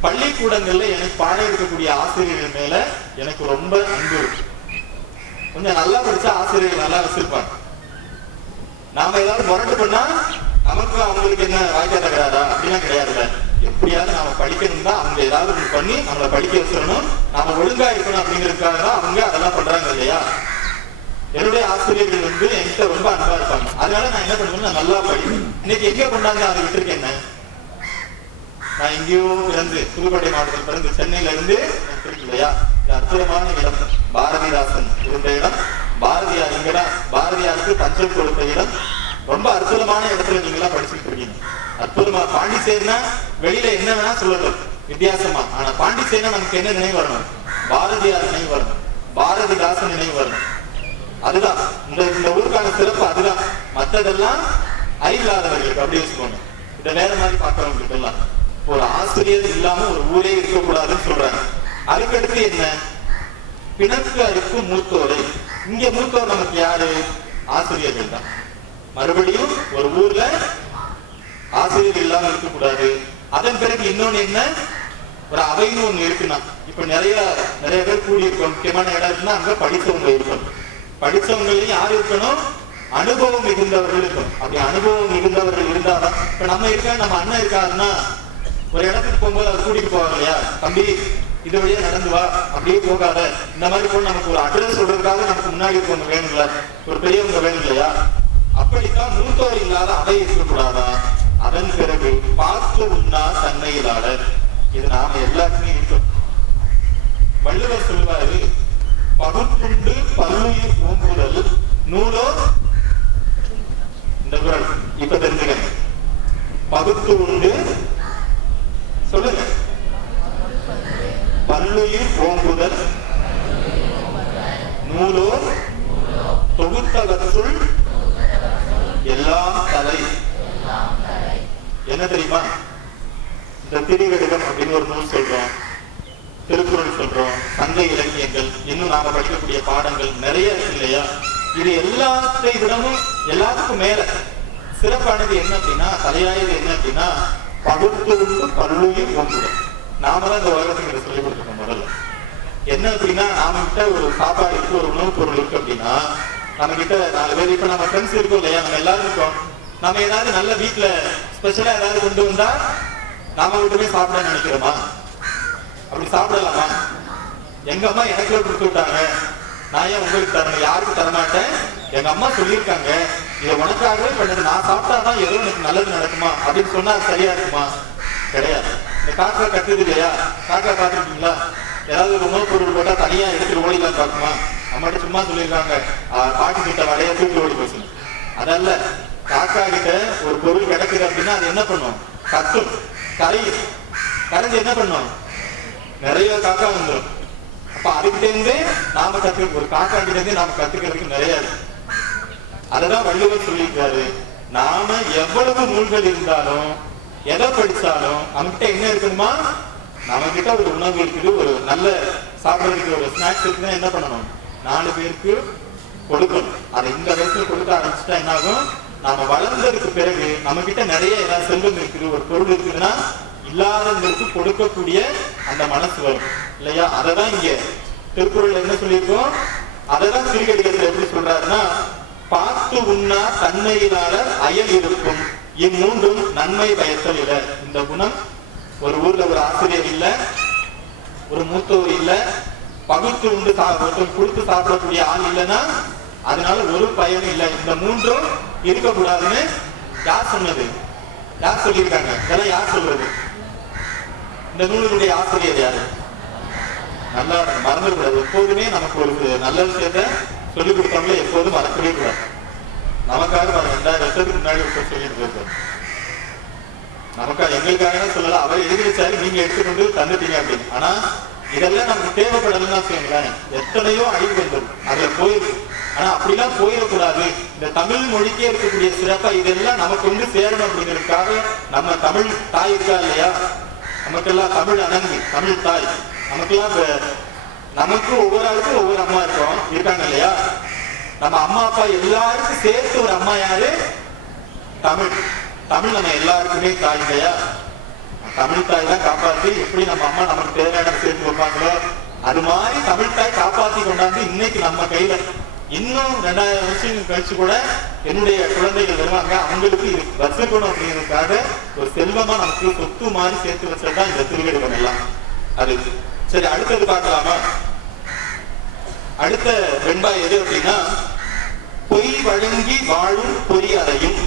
பள்ளிக்கூடங்கள்ல எனக்கு பாடம் இருக்கக்கூடிய ஆசிரியர்கள் மேல எனக்கு ரொம்ப அன்பு இருக்கு. கொஞ்சம் நல்லா படிச்சா ஆசிரியர்கள் நல்லா வச்சிருப்பாங்க. நாம ஏதாவது முரட்டு பண்ணா நமக்கு அவங்களுக்கு என்ன வாய்க்கா தகராறா அப்படின்னா கிடையாதுல்ல. எப்படியாவது நாம படிக்கணும் தான் அவங்க ஏதாவது பண்ணி நம்மளை படிக்க வச்சிடணும், நாம ஒழுங்கா இருக்கணும் அப்படிங்கிறதுக்காக தான் அவங்க அதெல்லாம் பண்றாங்க இல்லையா. என்னுடைய ஆசிரியர்கள் என்கிட்ட ரொம்ப அன்பா இருப்பாங்க. அதனால நான் என்ன பண்ணுவேன், நான் நல்லா படிப்பேன். இன்னைக்கு எங்க கொண்டாந்து அதை விட்டுருக்கேன். என்ன நான் எங்கேயோ பிறந்து புதுக்கோட்டை மாவட்டத்தில் பிறந்து சென்னையில இருந்து இருக்கு இல்லையா, அற்புதமான இடம் பாரதிதாசன் இருந்த இடம். பாரதியார் இங்கதான் பாரதியாருக்கு பஞ்சம் கொடுத்த இடம். ரொம்ப அற்புதமான இடத்துல நீங்க எல்லாம் படிச்சுட்டு இருக்கீங்க. அற்புதமா பாண்டிச்சேரினா வெளியில என்ன வேணா சொல்லணும் வித்தியாசமா, ஆனா பாண்டிச்சேரினா நமக்கு என்ன நினைவு வரணும், பாரதியார் நினைவு வரணும், பாரதிதாசன் நினைவு வரணும். அதுதான் இந்த ஊருக்கான சிறப்பு. அதுதான் மற்றதெல்லாம் அறிவில்லாதவர்களுக்கு அப்படி வச்சுக்கோங்க. இதை வேற மாதிரி பார்க்கறவங்களுக்கு எல்லாம் ஒரு ஆசிரியர் இல்லாம ஒரு ஊரே இருக்கக்கூடாதுன்னு சொல்றாங்க. அதுக்கடுத்து என்ன, பிணக்கு அறுக்கும் மூத்தோரை. இங்க மூத்தோர் நமக்கு யாரு, ஆசிரியர்கள் தான். மறுபடியும் ஒரு ஊர்ல ஆசிரியர் இல்லாம இருக்கக்கூடாது. அதன் பிறகு இன்னொன்னு என்ன, ஒரு அவைன்னு ஒண்ணு இருக்குன்னா, இப்ப நிறைய பேர் கூடி இருக்கணும். முக்கியமான இடம் இருக்குன்னா அங்க படித்தவங்க இருக்கணும். படித்தவங்களையும் யாரு இருக்கணும், அனுபவம் மிகுந்தவர்கள் இருக்கணும். அப்படி அனுபவம் மிகுந்தவர்கள் இருந்தாதான், இப்ப நம்ம இருக்க நம்ம அண்ணன் இருக்காருன்னா ஒரு இடத்துக்கு போகும்போது அவர் கூட்டிட்டு போவாங்க இல்லையா, தம்பி இது வழியா நடந்து வா, அப்படியே போகாத, இந்த மாதிரி போய் நமக்கு ஒரு அட்ரஸ் சொல்றதுக்காக நமக்கு முன்னாடி இருக்கவங்க வேணுங்களா, ஒரு பெரியவங்க வேணும் இல்லையா. அப்படித்தான் மூத்தோர் இல்லாத அவை இருக்கக்கூடாதா. அதன் பிறகு பார்த்து உண்ணா தன்மையிலாளர். இது நாம எல்லாருக்குமே இருக்கும். வள்ளுவர் சொல்லுவாரு, பகுத்துண்டு பல்லுயிர் பூங்குதல் நூலோ. இந்த குரல் இப்ப தெரிஞ்சுக்கங்க. பகுத்து உண்டு சொல்லுங்க, பல்லுயிர் ஓங்குதல் நூலோ தொகுத்தகத்துள் எல்லாம் தலை. என்ன தெரியுமா, இந்த திரிகடிகம் அப்படின்னு ஒரு நூல் சொல்றோம், திருக்குறள் சொல்றோம், சங்க இலக்கியங்கள், இன்னும் நாம படிக்கக்கூடிய பாடங்கள் நிறைய இருக்கு இல்லையா. இது எல்லாத்தை விடவும் எல்லாத்துக்கும் மேல சிறப்பானது என்ன அப்படின்னா, தலையாயது என்ன அப்படின்னா, பகுத்து பல்லுயிர் ஓங்குதல். நாம தான் இந்த உலகத்துக்கு சொல்லிக் கொடுத்துருக்கோம். முதல்ல என்ன அப்படின்னா, நாம கிட்ட ஒரு சாப்பாடு இருக்கு, ஒரு உணவுப் பொருள் இருக்கு அப்படின்னா, நம்ம கிட்ட 4 பேர், இப்ப நம்ம ஃப்ரெண்ட்ஸ் இருக்கோம் இல்லையா, நம்ம எல்லாரும் இருக்கோம். நம்ம ஏதாவது நல்ல வீட்டுல ஸ்பெஷலா ஏதாவது கொண்டு வந்தா நாம வீட்டுமே சாப்பிட நினைக்கிறோமா, அப்படி சாப்பிடலாமா? எங்க அம்மா எனக்கு கொடுத்து விட்டாங்க, நான் ஏன் உங்களுக்கு தரணும், யாருக்கும் தரமாட்டேன், எங்க அம்மா சொல்லியிருக்காங்க, இதை உனக்காகவே பண்ணது, நான் சாப்பிட்டாதான் ஏதோ எனக்கு நல்லது நடக்குமா அப்படின்னு சொன்னா சரியா இருக்குமா? கிடையாது. இந்த காக்கா கட்டுது இல்லையா, காக்கா பார்த்துருக்கீங்களா? ஏதாவது ஒரு உணவுப் பொருள் போட்டா தனியா எடுத்துட்டு ஓடிலாம் பார்க்குமா? நம்மகிட்ட சும்மா சொல்லியிருக்காங்க, பாட்டி கிட்ட வடைய தூக்கி ஓடி போச்சு. அதல்ல, காக்கா கிட்ட ஒரு பொருள் கிடைக்குது அப்படின்னா அது என்ன பண்ணும், கத்தும், கரைஞ்சு என்ன பண்ணும், நிறைய காக்கா வந்துடும். அப்ப அதுகிட்ட இருந்து நாம ஒரு காக்கா கிட்ட இருந்து நாம கத்துக்கிறதுக்கு நிறைய இருக்கு. அததான் வள்ளுவர் சொல்லியிருக்காரு, நாம எவ்வளவு நூல்கள் இருந்தாலும் எதை படிச்சாலும் நம்மகிட்ட என்ன இருக்கணுமா, நம்ம கிட்ட ஒரு உணவு இருக்குது, ஒரு நல்ல சாப்பிடறதுக்கு ஒரு ஸ்நாக்ஸ் இருக்குன்னா என்ன பண்ணணும், 4 பேருக்கு கொடுக்கணும். அதை இந்த வயசுல கொடுக்க ஆரம்பிச்சுட்டா என்ன ஆகும், நாம வளர்ந்ததுக்கு பிறகு நம்ம கிட்ட நிறைய ஏதாவது செல்வம் இருக்குது, ஒரு பொருள் இருக்குதுன்னா இல்லாதவங்களுக்கு கொடுக்கக்கூடிய அந்த மனசு வரும் இல்லையா. அததான் இங்க திருக்குறள் என்ன சொல்லியிருக்கோம், அததான் திருக்கடிகத்தில் எப்படி சொல்றாருன்னா, பார்த்து உண்ணா தன்மையிலாளர் அயல் இருக்கும், இம்மூன்றும் நன்மை பயத்தல் இல்ல. இந்த குணம் ஒரு ஊர்ல ஒரு ஆசிரியர் இல்ல, ஒரு மூத்தோர் இல்ல, பகுத்து உண்டு கொடுத்து சாப்பிடக்கூடிய ஆள் இல்லைன்னா அதனால ஒரு பயனும் இல்லை. இந்த 3ம் இருக்கக்கூடாதுன்னு யார் சொன்னது, யார் சொல்லியிருக்காங்க, இதெல்லாம் யார் சொல்றது? இந்த நூலுடைய ஆசிரியர் யாரு? நல்லா மறந்துக்கூடாது. எப்போதுமே நமக்கு ஒரு நல்ல விஷயத்த சொல்லிக் கொடுத்தவங்களே எப்போதும் மறக்கவே கூடாது. நமக்காக 2000 வருஷத்துக்கு முன்னாடி சொல்லிட்டு போயிருக்காரு. நமக்காக எங்களுக்காக சொல்லல, அவர் எழுதி வச்சாரு, நீங்க எடுத்துக்கொண்டு தந்துட்டீங்க அப்படின்னு. ஆனா இதெல்லாம் நமக்கு தேவைப்படலன்னு வச்சுக்கோங்களேன், எத்தனையோ அழிவு வந்தது அதுல போயிருக்கு. ஆனா அப்படிலாம் போயிடக்கூடாது. இந்த தமிழ் மொழிக்கே இருக்கக்கூடிய சிறப்பா இதெல்லாம் நமக்கு வந்து சேரணும் அப்படிங்கிறதுக்காக நம்ம தமிழ் தாய் இருக்கா இல்லையா, நமக்கெல்லாம் தமிழ் அணங்கு, தமிழ் தாய் நமக்கெல்லாம் நமக்கு ஒவ்வொரு ஆளுக்கும் ஒவ்வொரு அம்மா இருக்காங்க இல்லையா. நம்ம அம்மா அப்பா எல்லாருக்கும் சேர்த்து ஒரு அம்மா யாரு, தமிழ். தமிழ் நம்ம எல்லாருக்குமே தாய் இல்லையா. தமிழ் தாய் தான் காப்பாற்றி எப்படி நம்ம அம்மா நமக்கு தேவையான சேர்த்து வைப்பாங்களோ அது மாதிரி தமிழ் தாய் காப்பாற்றி கொண்டாந்து இன்னைக்கு நம்ம கையில. இன்னும் 2000 வருஷம் கழிச்சு கூட என்னுடைய குழந்தைகள் வருவாங்க, அவங்களுக்கு இது வச்சுக்கணும் அப்படிங்கிறதுக்காக ஒரு செல்வமா நமக்கு சொத்து மாதிரி சேர்த்து வச்சதுதான் இந்த திருக்கடிகம் எல்லாம். அது சரி, அடுத்தது பார்க்கலாமா? அடுத்த வெண்பா எது அப்படின்னா, பொய் வழங்கி வாழும் பொறியறையும்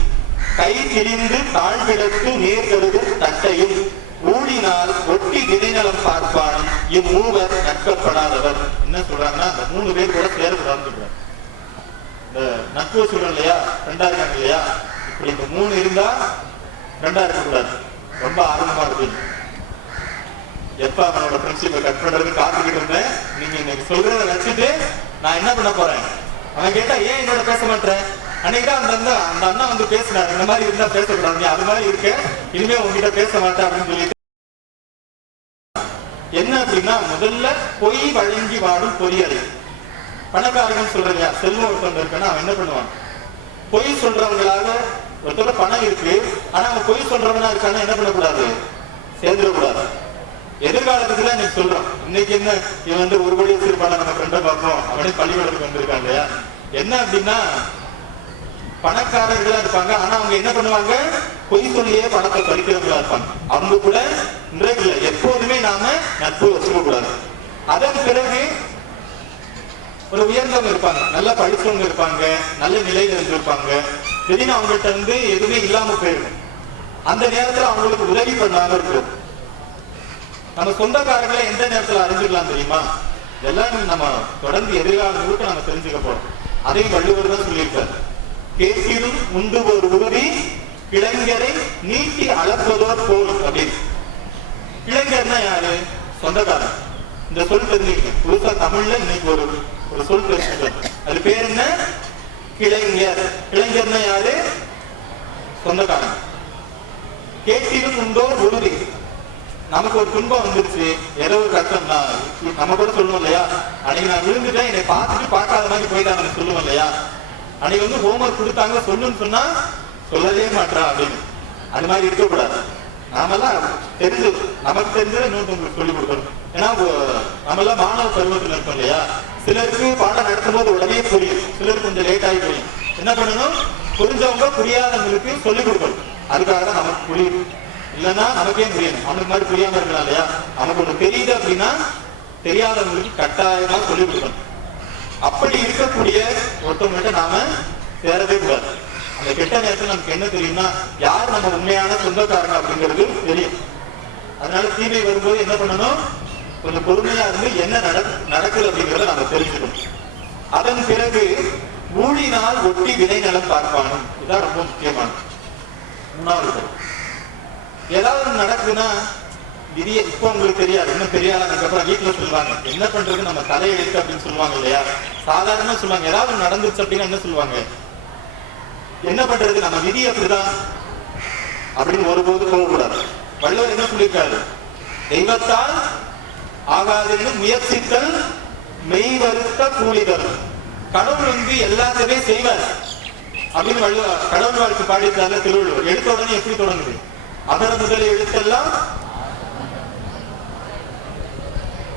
கை திரிந்து தாழ்விடத்து நேர்கருது தட்டையும் ஊழினால் ஒட்டி விதைநலம் பார்ப்பானும் இம்மூவர் நட்கப்படாதவர். என்ன சொல்றாங்கன்னா அந்த 3 பேர் கூட சேரக்கூடாதுன்னு சொல்றாங்க. இந்த நட்பு சொல்றோம் இல்லையா, ஃப்ரெண்டா இருக்காங்க இல்லையா, இப்படி இந்த 3 இருந்தா ஃப்ரெண்டா இருக்கக்கூடாது. ரொம்ப ஆர்வமா இருக்கு. எப்ப அவனோட ஃப்ரெண்ட்ஷிப்பை கட் பண்றது காத்துக்கிட்டு இருந்தேன். நீங்க இன்னைக்கு சொல்றத வச்சுட்டு நான் என்ன பண்ண போறேன். அவன் கேட்டா ஏன் என்னோட பேச மாட்டேன், அன்னைக்குதான் அந்த அண்ணா வந்து பேசினாரு, இந்த மாதிரி இருந்தா பேசக்கூடாது, நீ அது மாதிரி இருக்க, இனிமே உங்ககிட்ட பேச மாட்டேன் அப்படின்னு சொல்லிட்டு. என்ன அப்படின்னா முதல்ல பொய் வழங்கி வாடும் பொறியறை. பணக்காரங்க சொல்றீங்க, செல்வம் ஒருத்தவங்க இருக்குன்னா அவன் என்ன பண்ணுவான், பொய் சொல்றவங்களால ஒருத்தர பணம் இருக்கு ஆனா அவன் பொய் சொல்றவனா இருக்கான்னா என்ன பண்ணக்கூடாது, சேர்ந்துடக்கூடாது. எதிர்காலத்துக்குள்ள இன்னைக்கு சொல்றோம், இன்னைக்கு என்ன இவன் வந்து 1 கோடி வச்சிருப்பான நம்ம ஃப்ரெண்டை பார்ப்போம், அவனே பள்ளிக்கூடத்துக்கு வந்திருக்காங்க இல்லையா. என்ன அப்படின்னா பணக்காரர்களா இருப்பாங்க ஆனா அவங்க என்ன பண்ணுவாங்க, பொய் சொல்லியே பணத்தை பறிக்கிறவங்களா இருப்பாங்க. அவங்க கூட இன்றைக்கு இல்லை எப்போதுமே நாம நட்பு வச்சுக்க கூடாது. அதன் பிறகு ஒரு உயர்ந்தவங்க இருப்பாங்க, நல்லா படிச்சவங்க இருப்பாங்க, நல்ல நிலையில இருந்திருப்பாங்க. திடீர்னு அவங்கள்ட்ட இருந்து எதுவுமே இல்லாம போயிருக்கும். அந்த நேரத்துல அவங்களுக்கு உதவி பண்ணாம இருக்கும். நம்ம சொந்தக்காரர்களை எந்த நேரத்துல அறிஞ்சுக்கலாம் தெரியுமா, இதெல்லாம் நம்ம தொடர்ந்து எதிர்காலம் முழுக்க நம்ம தெரிஞ்சுக்க போறோம். அதையும் வள்ளுவர் தான் சொல்லியிருக்காரு. கேட்டிலும் உண்டு ஒரு உறுதி இளைஞரை நீட்டி அளப்பதோர் போல் அப்படின்னு. இளைஞர்னா யாரு, சொந்தக்காரன். இந்த சொல் தெரிஞ்சுக்கணும். புதுசா தமிழ்ல இன்னைக்கு ஒரு சொல் தெரிஞ்சுக்கணும். அது பேர் என்ன, இளைஞர். இளைஞர்னா யாரு, சொந்தக்காரன். கேட்டிலும் உண்டோ உறுதி. நமக்கு ஒரு துன்பம் வந்துருச்சு, ஏதோ ஒரு கஷ்டம் தான், நம்ம கூட சொல்லுவோம் இல்லையா, அன்னைக்கு நான் விழுந்துட்டேன் என்னை பார்த்துட்டு பார்க்காத மாதிரி போயிட்டாங்க சொல்லுவோம் இல்லையா. அன்னைக்கு வந்து ஹோம்ஒர்க் கொடுத்தாங்க சொல்லுன்னு சொன்னா சொல்லவே மாட்டான் அப்படின்னு. அது மாதிரி இருக்கக்கூடாது. நாமெல்லாம் நமக்கு தெரிஞ்சதை இன்னொருத்தவங்களுக்கு சொல்லிக் கொடுக்கணும். ஏன்னா நம்மெல்லாம் மாணவ பருவத்தில் இருக்கோம் இல்லையா. சிலருக்கு பாடம் நடத்தும் போது உடனே புரியும், சிலருக்கு கொஞ்சம் லேட் ஆகி புரியும். என்ன பண்ணணும், புரிஞ்சவங்க புரியாதவங்களுக்கு சொல்லிக் கொடுக்கணும். அதுக்காக தான் நமக்கு புரியுது, இல்லைன்னா நமக்கே புரியணும். அவனுக்கு மாதிரி புரியாம இருக்கலாம் இல்லையா. நமக்கு ஒண்ணு தெரியுது அப்படின்னா தெரியாதவங்களுக்கு கட்டாயமா சொல்லிக் கொடுக்கணும். அப்படி இருக்கக்கூடிய ஒருத்தவங்கள்ட்ட நாம சேரவே கூடாது. அந்த கெட்ட நேரத்தில் நமக்கு என்ன தெரியும்னா யார் நம்ம உண்மையான சொந்தக்காரங்க அப்படிங்கிறது தெரியும். அதனால தீமை வரும்போது என்ன பண்ணணும், கொஞ்சம் பொறுமையா இருந்து என்ன நடக்குது அப்படிங்கிறத நம்ம தெரிஞ்சுக்கணும். அதன் பிறகு ஊழினால் ஒட்டி விதைநலம் பார்ப்பானும். இதுதான் ரொம்ப முக்கியமானது. 3வது, ஏதாவது நடக்குதுன்னா விதிய இப்ப உங்களுக்கு தெரியாது, இன்னும் தெரியாததுக்கு அப்புறம் வீட்டுல சொல்லுவாங்க என்ன பண்றது, நம்ம தலையெழுத்து அப்படின்னு சொல்லுவாங்க இல்லையா. சாதாரணமா சொல்லுவாங்க, ஏதாவது நடந்துச்சு அப்படின்னா என்ன சொல்லுவாங்க, என்ன பண்றது, நம்ம விதி அப்படிதான் அப்படின்னு ஒருபோது போகக்கூடாது. வள்ளுவர் என்ன சொல்லியிருக்காரு, தெய்வத்தால் ஆகாதுன்னு முயற்சித்தல் மெய் வருத்த கூலி தரும். கடவுள் வந்து எல்லாத்தையுமே செய்வார் அப்படின்னு வள்ளுவர் கடவுள் வாழ்க்கை பாடியிருக்காரு திருவள்ளுவர். எடுத்த உடனே எப்படி தொடங்குது, அதர முதல் எழுத்தெல்லாம்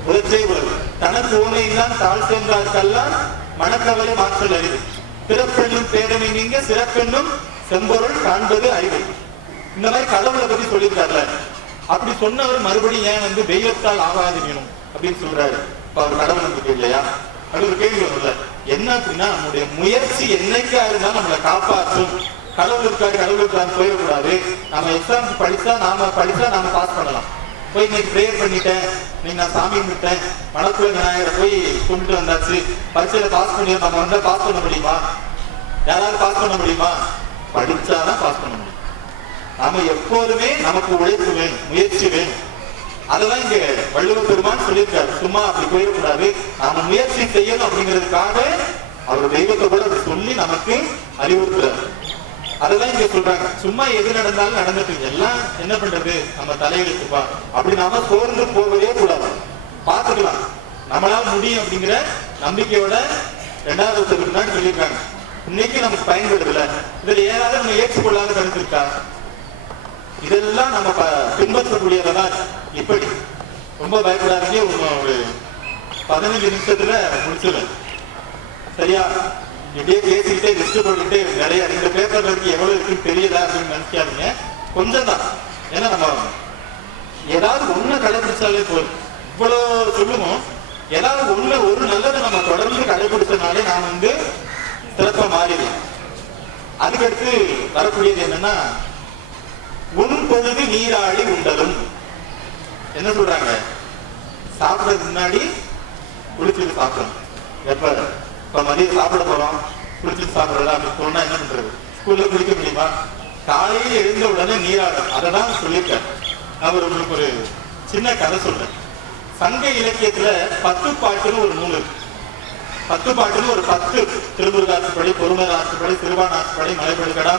உலகே உலகு தனக்கு ஊனையில்தான் தாழ் சென்றார்க்கெல்லாம் மனக்கவலை மாற்றல் அறிவு பிறப்பெண்ணும் பேரமை நீங்க சிறப்பெண்ணும் செம்பொருள் காண்பது அறிவு. இந்த மாதிரி கடவுளை பத்தி சொல்லியிருக்காருல. அப்படி சொன்னவர் மறுபடியும் ஏன் வந்து தெய்வத்தால் ஆகாது வேணும் அப்படின்னு சொல்றாரு. இப்ப அவர் கடவுள் நம்பிக்கை இல்லையா, அது ஒரு கேள்வி வரும்ல. என்ன அப்படின்னா நம்முடைய முயற்சி என்னைக்கா இருந்தாலும் நம்மளை காப்பாற்றும். கடவுளுக்காக போயிடக்கூடாது. நம்ம எக்ஸாம் படிச்சா நாம பாஸ் பண்ணலாம். போய் இன்னைக்கு ப்ரேயர் பண்ணிட்டேன், இன்னைக்கு நான் சாமி கும்பிட்டேன், மணக்குள்ள விநாயகரை போய் கும்பிட்டு வந்தாச்சு, பரீட்சையில பாஸ் பண்ணி நம்ம வந்தா பாஸ் பண்ண முடியுமா, யாராவது பாஸ் பண்ண முடியுமா, படிச்சாதான் பாஸ் பண்ண முடியும். நாம எப்போதுமே நமக்கு உழைப்பு வேணும், முயற்சி வேணும். அதெல்லாம் இங்க வள்ளுவர் பெருமான் சொல்லியிருக்காரு. சும்மா அப்படி போயிடக்கூடாது, நாம முயற்சி செய்யணும் அப்படிங்கிறதுக்காக அவர் தெய்வத்தை கூட அப்படி சொல்லி நமக்கு அறிவுறுத்துறாரு. அதெல்லாம் இங்க சொல்றாங்க. சும்மா எது நடந்தாலும் நடந்துட்டு எல்லாம் என்ன பண்றது, நம்ம தலையெழுத்துப்பா அப்படி நாம சோர்ந்து போகவே கூடாது. பாத்துக்கலாம், நம்மளால முடியும் அப்படிங்கிற நம்பிக்கையோட 2வது வருஷத்துக்கு தான் சொல்லியிருக்காங்க. இன்னைக்கு நமக்கு பயன்படுதுல, இதுல ஏதாவது நம்ம ஏற்றுக்கொள்ளாத கருத்து இருக்கா, இதெல்லாம் நம்ம பின்பற்றக்கூடியதான். இப்படி ரொம்ப பயப்படாதீங்க, ஒரு 15 நிமிஷத்துல முடிச்சிடும் சரியா. இப்படியே பேசிக்கிட்டே லிஸ்ட் போட்டுக்கிட்டே நிறைய இந்த பேப்பர்ல இருக்கு எவ்வளவு இருக்குன்னு தெரியல அப்படின்னு நினைக்காதீங்க. கொஞ்சம் தான், ஏன்னா நம்ம ஏதாவது ஒண்ணு கடைபிடிச்சாலே போதும். இவ்வளவு சொல்லுவோம், ஏதாவது ஒரு நல்லதை நம்ம தொடர்ந்து கடைபிடிச்சனாலே நாம் வந்து சிறப்பா மாறிடும். அதுக்கடுத்து வரக்கூடியது என்னன்னா உன் பொழுது நீராடி உண்டலும். என்ன சொல்றாங்க? சாப்பிடறதுக்கு முன்னாடி குளிச்சுட்டு சாப்பிடணும். எப்ப இப்ப மதியம் சாப்பிட போறோம், குளிச்சுட்டு சாப்பிடறதா அப்படின்னு சொன்னா என்ன பண்றது? ஸ்கூல்ல குளிக்க முடியுமா? காலையில் எழுந்த உடனே நீராடும். அதை தான் சொல்லியிருக்கேன். நான் உங்களுக்கு ஒரு சின்ன கதை சொல்றேன். சங்க இலக்கியத்துல 10 பாட்டுன்னு ஒரு நூல் இருக்கு. 10 பாட்டுன்னு ஒரு 10 திருமுருகாற்றுப்படை, பொருமர் ஆற்றுப்படை, சிறுபான் ஆற்றுப்படை, மலைப்படுகடா,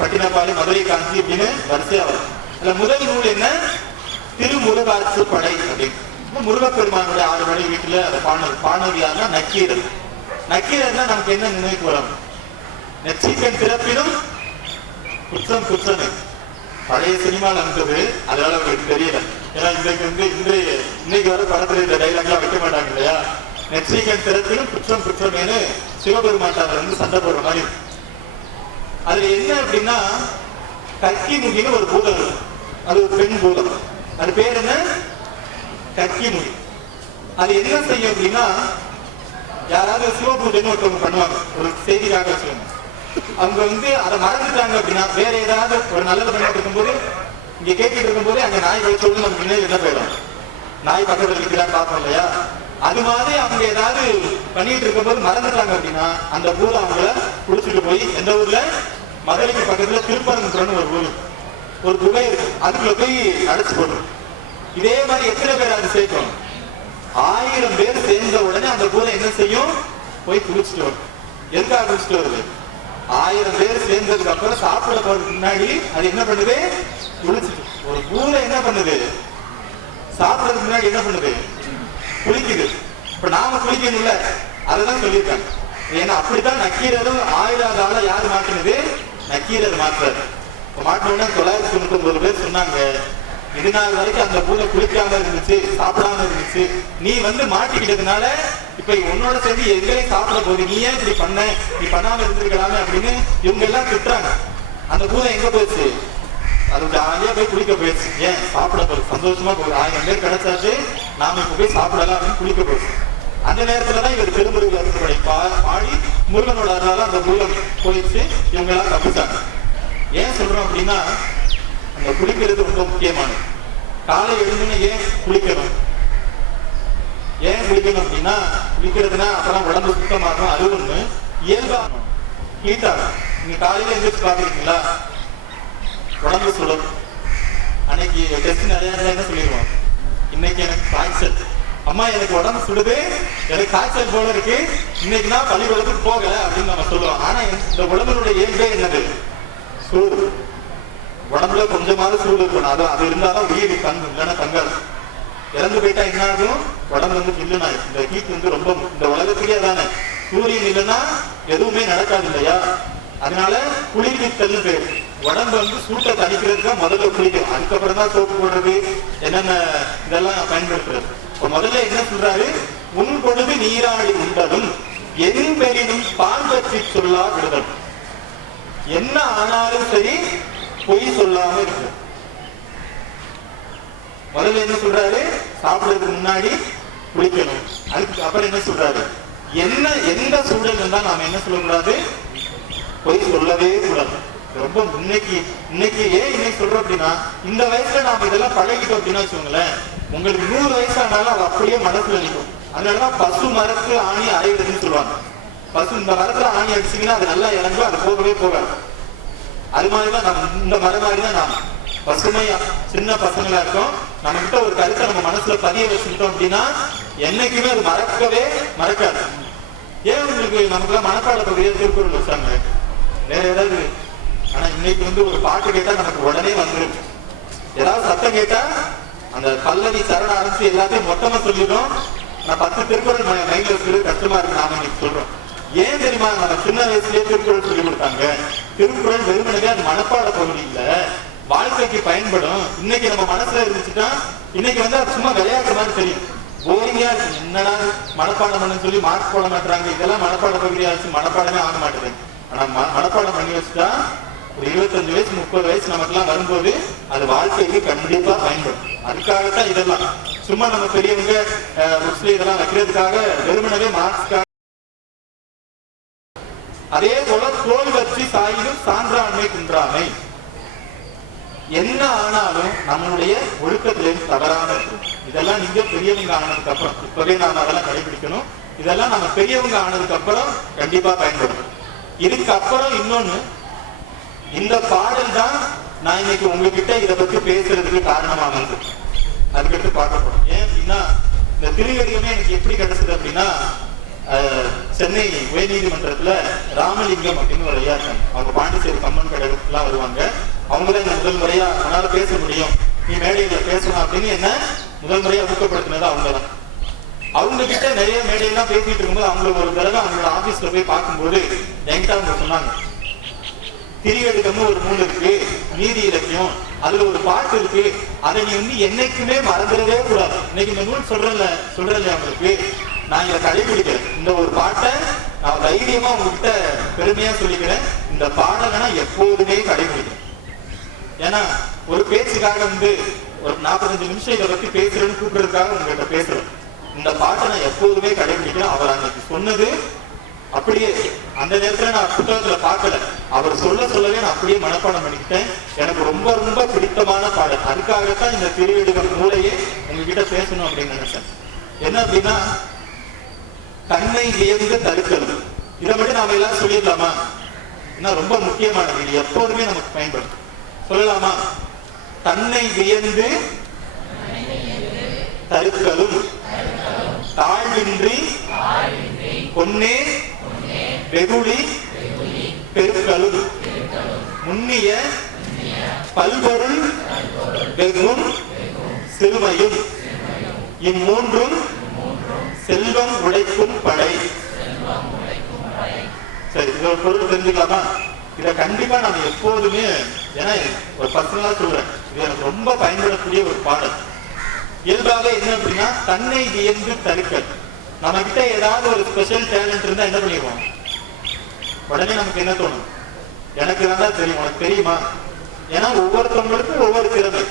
பட்டினப்பாலை, மதுரை காஞ்சி அப்படின்னு வரிசையா வரும். அதுல முதல் நூல் என்ன? திருமுருகாற்றுப்படை அப்படின்னு. முருகப்பெருமானுடைய 6 மணி வீட்டுல அதை பாணர் யாருன்னா நக்கீரர். நக்கீரர்னா நமக்கு என்ன நினைவுக்கு வரும்? நெற்றிக்கண் திறப்பினும் குற்றம் குற்றமே. பழைய சினிமாவில் இருந்தது, அதனால அவங்களுக்கு தெரியல. ஏன்னா இன்னைக்கு வர படத்துல இந்த டைலாக்லாம் வைக்க மாட்டாங்க இல்லையா? நெற்றிக்கண் திறப்பினும் குற்றம் குற்றமேனு சிவபெருமாட்டார் வந்து சண்டை போடுற மாதிரி. அதுல என்ன அப்படின்னா கக்கி முகின்னு ஒரு பூதம், அது ஒரு பெண் பூதம். அது பேர் என்ன? கக்கி முகி. அது என்ன செய்யும் அப்படின்னா, யாராவது சிவபூஜைன்னு ஒருத்தவங்க பண்ணுவாங்க, ஒரு செய்திக்காக வச்சுக்கோங்க. அவங்க வந்து அதை மறந்துட்டாங்க அப்படின்னா, வேற ஏதாவது ஒரு நல்லது பண்ணிட்டு இருக்கும்போது, இங்க கேட்டுட்டு இருக்கும்போது அங்க நாய் கழிச்சோடு நம்ம நினைவு என்ன போயிடும்? நாய் பக்கத்துல இருக்கிறான்னு பார்ப்போம் இல்லையா? அது மாதிரி அவங்க ஏதாவது பண்ணிட்டு இருக்கும்போது மறந்துட்டாங்க அப்படின்னா, அந்த பூதம் அவங்கள குடிச்சிட்டு போய் எந்த ஊர்ல? மதுரைக்கு பக்கத்துல திருப்பரங்குன்றன்னு ஒரு ஊர், ஒரு குகை இருக்கு, அதுக்குள்ள போய் அடைச்சு போடும். இதே மாதிரி எத்தனை பேர் அது சேர்க்கும்? 1000 பேர் சேர்ந்த உடனே அந்த பூதம் என்ன செய்யும்? போய் குளிச்சுட்டு வரும். எதுக்காக குளிச்சுட்டு வருது? 1000 பேர் சேர்ந்ததுக்கு அப்புறம் சாப்பிட போறதுக்கு முன்னாடி அது என்ன பண்ணுது? குளிச்சுட்டு. ஒரு பூதம் என்ன பண்ணுது? சாப்பிடறதுக்கு முன்னாடி என்ன பண்ணுது? குளிக்குது. இப்ப நாம குளிக்கணும்ல, அததான் சொல்லியிருக்காங்க. ஏன்னா அப்படித்தான் நக்கீரரும் 1000வது ஆள யாரு மாற்றினது? நக்கீரர் மாற்றாரு. மாட்டினோட 999 பேர் சொன்னாங்க, இது நாள் வரைக்கும் அந்த பூதம் குளிக்காம இருந்துச்சு, சாப்பிடாம இருந்துச்சு, நீ வந்து மாட்டிக்கிட்டதுனால இப்ப உன்னோட சேர்ந்து எங்களையும் சாப்பிட போகுது, நீ ஏன் இப்படி பண்ண, நீ பண்ணாம இருந்திருக்கலாமே அப்படின்னு இவங்க எல்லாம் திட்டுறாங்க. அந்த பூதம் எங்க போயிடுச்சு? அது ஜாலியா போய் குளிக்க போயிடுச்சு. ஏன்? சாப்பிட போகுது, சந்தோஷமா போகுது. 1000 பேர் கிடைச்சாச்சு, நாம இப்ப போய் சாப்பிடலாம் அப்படின்னு குளிக்க போகுது. அந்த நேரத்துலதான் இவர் திருமுருகப்படை பாடி முருகனோட அருளால அந்த பூதம் போயிடுச்சு, இவங்க எல்லாம் தப்பிச்சாங்க. ஏன் சொல்றோம் அப்படின்னா, அந்த குளிக்கிறது ரொம்ப முக்கியமானது. காலை எழுந்துன்னு ஏன் குளிக்கணும்? ஏன் குளிக்கணும் அப்படின்னா, குளிக்கிறதுனா அப்பதான் உடம்பு சுத்தமாகும், அது ஒண்ணு. இயல்பாகும், ஹீட்டாகும். நீங்க காலையில எந்திரிச்சு பாக்குறீங்களா? உடம்பு சுடும். அன்னைக்கு டெஸ்ட் நிறைய என்ன சொல்லிடுவோம்? இன்னைக்கு எனக்கு காய்ச்சல், அம்மா எனக்கு உடம்பு சுடுது, எனக்கு காய்ச்சல் போல இருக்கு, இன்னைக்கு நான் பள்ளிக்கூடத்துக்கு போகல அப்படின்னு நம்ம சொல்லுவோம். ஆனா இந்த உடம்புடைய இயல்பே என்னது? சூடு. உடம்புல கொஞ்சமாவது சூடு இருக்கணும். அது இருந்தாலும் உயிர் தங்கும், இல்லைன்னா தங்காது. இறந்து போயிட்டா என்ன ஆகும்? உடம்பு வந்து இல்லைன்னா இந்த ஹீட் வந்து ரொம்ப, இந்த உலகத்துக்கே தானே, சூரியன் இல்லைன்னா எதுவுமே நடக்காது இல்லையா? அதனால குளிர்வித்தல் பேர். உடம்பு வந்து சூட்டை தணிக்கிறதுக்கு முதல்ல குளிக்கும், அதுக்கப்புறம் தான் சோப்பு போடுறது, என்னென்ன இதெல்லாம் பயன்படுத்துறது. இப்ப முதல்ல என்ன சொல்றாரு? உன் பொழுது நீராடி உண்டதும் எதிர் பெரினும் பால் பற்றி சொல்லா விடுதல். என்ன ஆனாலும் சரி பொய் சொல்லாம இருக்கு. முதல்ல என்ன சொல்றாரு? சாப்பிடுறதுக்கு முன்னாடி குளிக்கணும். அதுக்கு அப்புறம் என்ன சொல்றாரு? எந்த சூழல் இருந்தா நாம என்ன சொல்லக்கூடாது? பொய் சொல்லவே கூடாது. ரொம்ப இன்னைக்கு ஏன் இன்னைக்கு சொல்றோம் அப்படின்னா, இந்த வயசுல நாம இதெல்லாம் பழகிட்டோம் அப்படின்னா வச்சுக்கோங்களேன், உங்களுக்கு 100 வயசு ஆனாலும் அது அப்படியே மனசுல நிற்கும். அதனாலதான் பசு மரத்து ஆணி அரைவிடுதுன்னு சொல்லுவாங்க. பசு இந்த மரத்துல ஆணி அடிச்சீங்கன்னா அது நல்லா இறங்கும், அது போகவே போகாது. அது மாதிரிதான் நம்ம இந்த மரம் மாதிரிதான் நாம பசுமையா சின்ன பசங்களா இருக்கோம். நம்ம கிட்ட ஒரு கருத்தை நம்ம மனசுல பதிய வச்சுக்கிட்டோம் அப்படின்னா என்னைக்குமே அது மறக்காது. ஏன் உங்களுக்கு நமக்குலாம் மனப்பாட பகுதியை திருக்குறள் வச்சாங்க, வேற ஏதாவது? ஆனா இன்னைக்கு வந்து ஒரு பாட்டு கேட்டா நமக்கு உடனே வந்துடும். ஏதாவது சத்தம் கேட்டா அந்த பல்லவி சரண ஆரம்பிச்சு எல்லாத்தையும் மொத்தமா சொல்லிடும். நான் 10 திருக்குறள் மைண்ட்ல வச்சுக்கிறது கஷ்டமா இருக்கு. நாம இன்னைக்கு சொல்றோம். ஏன் தெரியுமா? நம்ம சின்ன வயசுலயே திருக்குறள் சொல்லி கொடுத்தாங்க. திருக்குறள் வெறுமனவே அது மனப்பாட பகுதி இல்ல, வாழ்க்கைக்கு பயன்படும். இன்னைக்கு நம்ம மனசுல இருந்துச்சுன்னா இன்னைக்கு வந்து அது சும்மா விளையாட்டு மாதிரி தெரியும், போரிங்கா இருக்கு. என்னடா மனப்பாடம் பண்ணு சொல்லி மார்க் போட மாட்டாங்க. இதெல்லாம் மனப்பாட பகுதியா வச்சு மனப்பாடமே ஆக மாட்டேது. ஆனா மனப்பாடம் பண்ணி வச்சுட்டா ஒரு 25 வயசு 30 வயசு நமக்குலாம் வரும்போது அது வாழ்க்கைக்கு கண்டிப்பா பயன்படும். அதுக்காகத்தான் இதெல்லாம். சும்மா நம்ம பெரியவங்க புக்ஸ்ல இதெல்லாம் வைக்கிறதுக்காக வெறுமனவே மார்க்ஸ்க்காக அதே போல தோல் வச்சு சாயிலும் சான்றாண்மை குன்றாமை. என்ன ஆனாலும் நம்மளுடைய ஒழுக்கத்திலிருந்து தவறான இதெல்லாம் நீங்க பெரியவங்க ஆனதுக்கு அப்புறம், இப்பவே நாம அதெல்லாம் கடைபிடிக்கணும். இதெல்லாம் நம்ம பெரியவங்க ஆனதுக்கு அப்புறம் கண்டிப்பா பயன்படும். இதுக்கப்புறம் இன்னொன்னு, இந்த பாடல் தான் நான் இன்னைக்கு உங்ககிட்ட இதை பத்தி பேசுறதுக்கு காரணமானது. அதுக்கடுத்து பார்க்கப்படும். ஏன் அப்படின்னா, இந்த திருவடியுமே எனக்கு எப்படி கிடைச்சது அப்படின்னா, சென்னை உயர்நீதிமன்றத்துல ராமலிங்கம் அப்படின்னு ஒரு ஐயா இருக்காங்க. அவங்க பாண்டிச்சேரி கம்மன் கடவுள்லாம் வருவாங்க. அவங்களே இந்த முதல் முறையா அவனால பேச முடியும், நீ மேடையில பேசணும் அப்படின்னு என்ன முதல் முறையா ஊக்கப்படுத்தினது அவங்கதான். அவங்க கிட்ட நிறைய மேடையெல்லாம் பேசிட்டு இருக்கும்போது அவங்கள ஒரு தடவை அவங்களோட ஆபீஸ்ல போய் பார்க்கும்போது என்கிட்ட அவங்க சொன்னாங்க, திரியடுக்கம்னு ஒரு நூல் இருக்கு, நீதி இலக்கியம், அதுல ஒரு பாட்டு இருக்கு, அதை நீ வந்து என்னைக்குமே மறந்துடவே கூடாது. இன்னைக்கு இந்த நூல் சொல்றேன் அவங்களுக்கு, நான் இதை கடைபிடிக்கிறேன். இந்த ஒரு பாட்டை நான் தைரியமா உங்ககிட்ட பெருமையா சொல்லிக்கிறேன், இந்த பாடலை நான் எப்போதுமே கடைபிடிக்கிறேன். ஏன்னா ஒரு பேச்சுக்காக வந்து ஒரு 45 நிமிஷம் இதை பத்தி பேசுறேன்னு கூப்பிடுறதுக்காக உங்ககிட்ட பேசுறேன். இந்த பாட்டை நான் எப்போதுமே கடைபிடிக்கிறேன். அவர் அன்னைக்கு சொன்னது அப்படியே அந்த நேரத்துல நான் புத்தகத்துல பார்க்கல, அவர் சொல்லவே நான் அப்படியே மனப்பாடம் பண்ணிக்கிட்டேன். எனக்கு ரொம்ப ரொம்ப பிடித்தமான பாடல். அதுக்காகத்தான் இந்த திருவடிகள் நூலையே உங்ககிட்ட பேசணும் அப்படின்னு நினைச்சேன். என்ன அப்படின்னா, தன்னை வியந்து தடுக்கிறது. இதை மட்டும் நாம எல்லாரும் சொல்லிடலாமா? ஏன்னா ரொம்ப முக்கியமானது, இது எப்போதுமே நமக்கு பயன்படும். சொல்லலாமா? தன்னை வியந்து தடுக்கலும் தாழ்வின்றி பொன்னே வெகுளி பெருக்களும் முன்னிய பல்பொருள் வெகும் சிறுமையும் இம்மூன்றும் செல்வம் உடைக்கும் படை. சரி, இது ஒரு பொருள் தெரிஞ்சுக்கலாமா? இதை கண்டிப்பா நம்ம எப்போதுமே, ஏன்னா ஒரு பர்சனலா சொல்றேன், இது எனக்கு ரொம்ப பயன்படக்கூடிய ஒரு பாடல். இயல்பாக என்ன அப்படின்னா, தன்னை வியந்து தடுக்கல். நம்ம கிட்ட ஏதாவது ஒரு ஸ்பெஷல் டேலண்ட் இருந்தா என்ன பண்ணிடுவோம்? உடனே நமக்கு என்ன தோணும்? எனக்கு தான் தெரியும், உனக்கு தெரியுமா? ஏன்னா ஒவ்வொருத்தவங்களுக்கும் ஒவ்வொரு திறமை.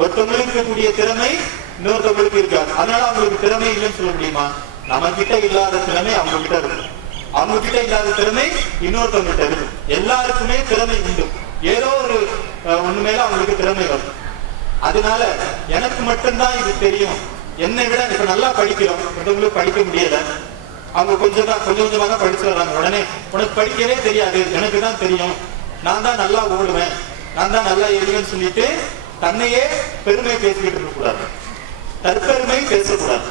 ஒருத்தவங்களுக்கு கூடிய திறமை இன்னொருத்தவங்களுக்கு இருக்காது. அதனால அவங்களுக்கு திறமை இல்லைன்னு சொல்ல முடியுமா? நம்ம கிட்ட இல்லாத திறமை அவங்க கிட்ட இருக்கு, அவங்க கிட்ட இல்லாத திறமை இன்னொருத்தவங்க கிட்ட இருக்கு. எல்லாருக்குமே திறமை உண்டு. ஏதோ ஒரு ஒண்ணு மேல அவங்களுக்கு திறமை வரும். அதனால எனக்கு மட்டும்தான் இது தெரியும், என்னை விட இப்ப நல்லா படிக்கிறோம், மற்றவங்களுக்கு படிக்க முடியல, அவங்க கொஞ்சம் கொஞ்சமா தான் படிச்சு வர்றாங்க. உடனே உனக்கு படிக்கவே தெரியாது, எனக்கு தான் தெரியும், நான் தான் நல்லா ஓடுவேன், நான் தான் நல்லா எழுதுவேன்னு சொல்லிட்டு தன்னையே பெருமை பேசிக்கிட்டு இருக்க கூடாது, தற்பெருமை பேசக்கூடாது.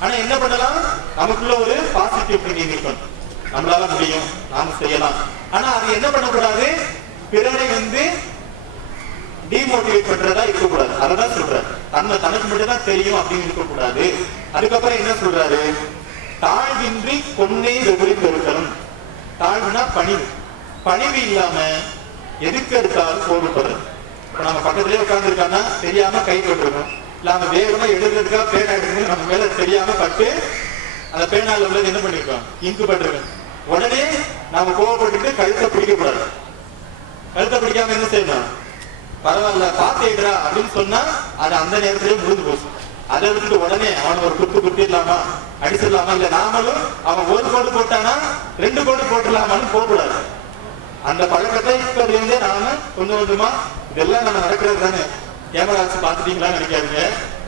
ஆனா என்ன பண்ணலாம்? நமக்குள்ள ஒரு பாசிட்டிவ் திங்கிங் இருக்கணும். நம்மளால முடியும், நாம செய்யலாம். ஆனா அது என்ன பண்ணக்கூடாது? பிறரை வந்து டிமோட்டிவேட் பண்றதா இருக்கக்கூடாது. அததான் சொல்றாரு, தனக்கு மட்டும் தான் தெரியும் அப்படின்னு இருக்கக்கூடாது. அதுக்கப்புறம் என்ன சொல்றாரு? தாழ்வின்றி பொன்னை வெகுளி பெருக்கலும். தாழ்வுனா பணிவு. பணிவு இல்லாம எதுக்கு எடுத்தாலும் கோபப்படுறது. இப்ப நம்ம பக்கத்திலே உட்கார்ந்து இருக்கான்னா தெரியாம கை கொண்டிருக்கோம், இல்ல நம்ம வேகமா எழுதுறதுக்காக பேனா எடுத்து நம்ம மேல தெரியாம பட்டு அந்த பேனால உள்ளது என்ன பண்ணிருக்கோம்? இங்கு பட்டிருக்கோம். உடனே நாம கோவப்பட்டு கழுத்தை பிடிக்க கூடாது. கழுத்தை பிடிக்காம என்ன செய்யணும்? பரவாயில்ல பாத்துடா அப்படின்னு சொன்னா அது அந்த நேரத்திலே முடிஞ்சு போச்சு. அதை விட்டுட்டு உடனே அவன் ஒரு குத்திடலாமா, அடிச்சிடலாமா, இல்ல நாமளும் அவன் ஒரு கோடு போட்டானா 2 கோடு போட்டுடலாமான்னு போகக்கூடாது. அந்த பழக்கத்தை இப்ப இருந்தே நாம கொஞ்சம் கொஞ்சமா, இதெல்லாம் நம்ம நடக்கிறது தானே. கேமரா வச்சு பாத்துட்டீங்களான்னு நினைக்காதீங்க.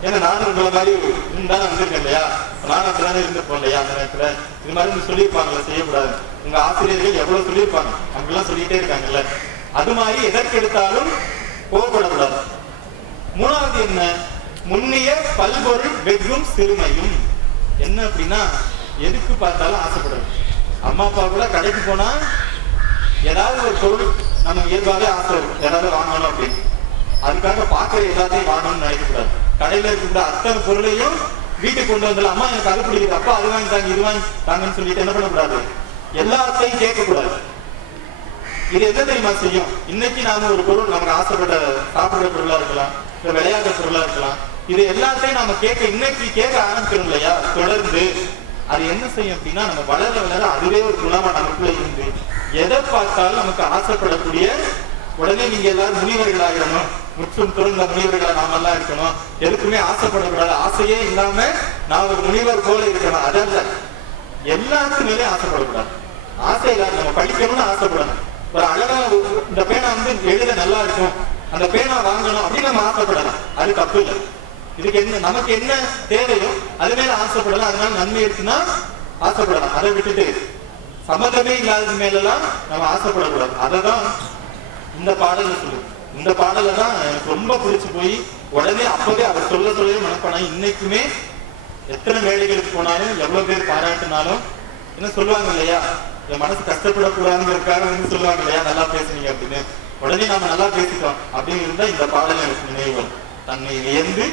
ஏன்னா நானும் உங்களை மாதிரி இருந்தாலும் வந்திருக்கேன் இல்லையா, நானும் அப்படிதானே இருந்திருப்போம் இல்லையா. அந்த நேரத்துல இது மாதிரி சொல்லியிருப்பாங்கல்ல, செய்யக்கூடாது. உங்க ஆசிரியர்கள் எவ்வளவு சொல்லியிருப்பாங்க, அவங்கெல்லாம் சொல்லிட்டே இருக்காங்கல்ல. அது மாதிரி எதற்கு எடுத்தாலும் கோவப்படக்கூடாது. மூணாவது என்ன? முன்னிய பல்பொருள் வெகும் சிறுமையும். என்ன அப்படின்னா, எதுக்கு பார்த்தாலும் ஆசைப்படுறது. அம்மா அப்பா கூட கடைக்கு போனா ஏதாவது ஒரு பொருள் நம்ம இயல்பாவே ஆசை இருக்கும், ஏதாவது வாங்கணும் அப்படின்னு. அதுக்காக பார்க்கிற எல்லாத்தையும் வாங்கணும்னு நினைக்கக்கூடாது. கடையில இருக்கிற அத்தனை பொருளையும் வீட்டுக்கு கொண்டு வந்துடலாம். அம்மா எனக்கு அது பிடிக்குது, அப்பா அது வாங்கி தாங்க, இது வாங்கி தாங்கன்னு சொல்லிட்டு என்ன பண்ணக்கூடாது? எல்லாத்தையும் கேட்கக்கூடாது. இது எதை தெரியுமா செய்யும்? இன்னைக்கு நாம ஒரு பொருள் நமக்கு ஆசைப்பட்ட சாப்பிடுற பொருளா இருக்கலாம், இல்ல விளையாடுற பொருளா இருக்கலாம், இது எல்லாத்தையும் நாம இன்னைக்கு கேட்க ஆரம்பிக்கிறோம் இல்லையா தொடர்ந்து. அது என்ன செய்யும் அப்படின்னா, நம்ம வளர வளர அதுவே ஒரு குணமா நமக்குள்ள இருந்து எதை பார்த்தாலும் நமக்கு ஆசைப்படக்கூடிய, உடனே நீங்க எல்லாரும் முனிவர்கள் ஆகிடணும், முற்றும் துறந்த முனிவர்களா நாம எல்லாம் இருக்கணும், எதுக்குமே ஆசைப்படக்கூடாது, ஆசையே இல்லாம நான் ஒரு முனிவர் போல இருக்கணும், அதல்ல எல்லாத்துக்கு மேலே ஆசைப்படக்கூடாது. ஆசை இல்லாத நம்ம படிக்கணும்னு ஆசைப்படணும். ஒரு அழகா இந்த பேனா வந்து எழுத நல்லா இருக்கும், அந்த பேனா வாங்கணும் அப்படின்னு நம்ம ஆசைப்படலாம், அது தப்பு இல்லை. இதுக்கு என்ன நமக்கு என்ன தேவையோ அது மேல ஆசைப்படலாம், அதனால நன்மை இருக்குன்னா ஆசைப்படலாம். அதை விட்டுட்டு சம்மந்தமே இல்லாத மேலாம் நம்ம ஆசைப்படக்கூடாது. அததான் இந்த பாடல சொல்லுது. இந்த பாடல தான் எனக்கு ரொம்ப பிடிச்சு போய் உடனே அப்பவே அவர் சொல்லவே மனப்பானா. இன்னைக்குமே எத்தனை வேலைகளுக்கு போனாலும் எவ்வளவு பேர் பாராட்டினாலும் என்ன சொல்லுவாங்க இல்லையா, என் மனசு கஷ்டப்படக்கூடாதுங்கிறதுக்காக வந்து சொல்லுவாங்க இல்லையா, நல்லா பேசுனீங்க அப்படின்னு. உடனே நாம நல்லா பேசிட்டோம் அப்படின்னு இருந்தா இந்த பாடல் எனக்கு நினைவு, தன்னை வியந்து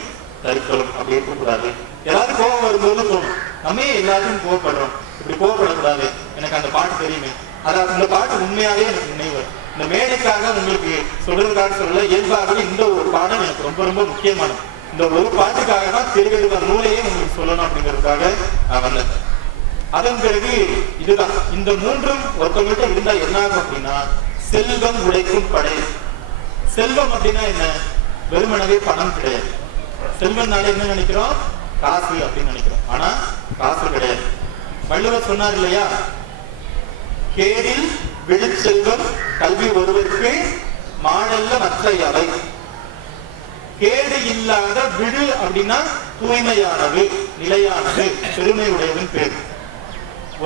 தருக்கணும் அப்படி இருக்கக்கூடாது. ஏதாவது கோபம் வரும்போது தோணும், நம்ம எல்லாருக்கும் கோவப்படுறோம், இப்படி கோவப்படக்கூடாது, எனக்கு அந்த பாட்டு தெரியுமே. அதாவது இந்த பாட்டு உண்மையாவே எனக்கு நினைவு. இந்த மேடைக்காக உங்களுக்கு சொல்றதுக்காக சொல்ல, இயல்பாகவே இந்த ஒரு பாடம் எனக்கு ரொம்ப ரொம்ப முக்கியமானது. இந்த ஒரு பாட்டுக்காக தான் திருவள்ளுவர் நூலையே உங்களுக்கு சொல்லணும் அப்படிங்கிறதுக்காக நான் வந்தேன். அதன் பிறகு இதுதான், இந்த மூன்றும் ஒருத்தவங்கள்ட்ட இருந்தா என்ன ஆகும் அப்படின்னா, செல்வம் உழைக்கும் படை. செல்வம் அப்படின்னா என்ன, வெறுமனவே பணம் கிடையாது. செல்வம்னால என்ன நினைக்கிறோம், காசு அப்படின்னு நினைக்கிறோம். ஆனா காசு கிடையாது. வள்ளுவர் சொன்னார் இல்லையா, கேடில் விழுச்செல்வம் கல்வி ஒருவருக்கு மாடல்ல மற்ற அவை. கேடு இல்லாத விழு அப்படின்னா தூய்மையானது, நிலையானது, பெருமை உடையவன் பேர்.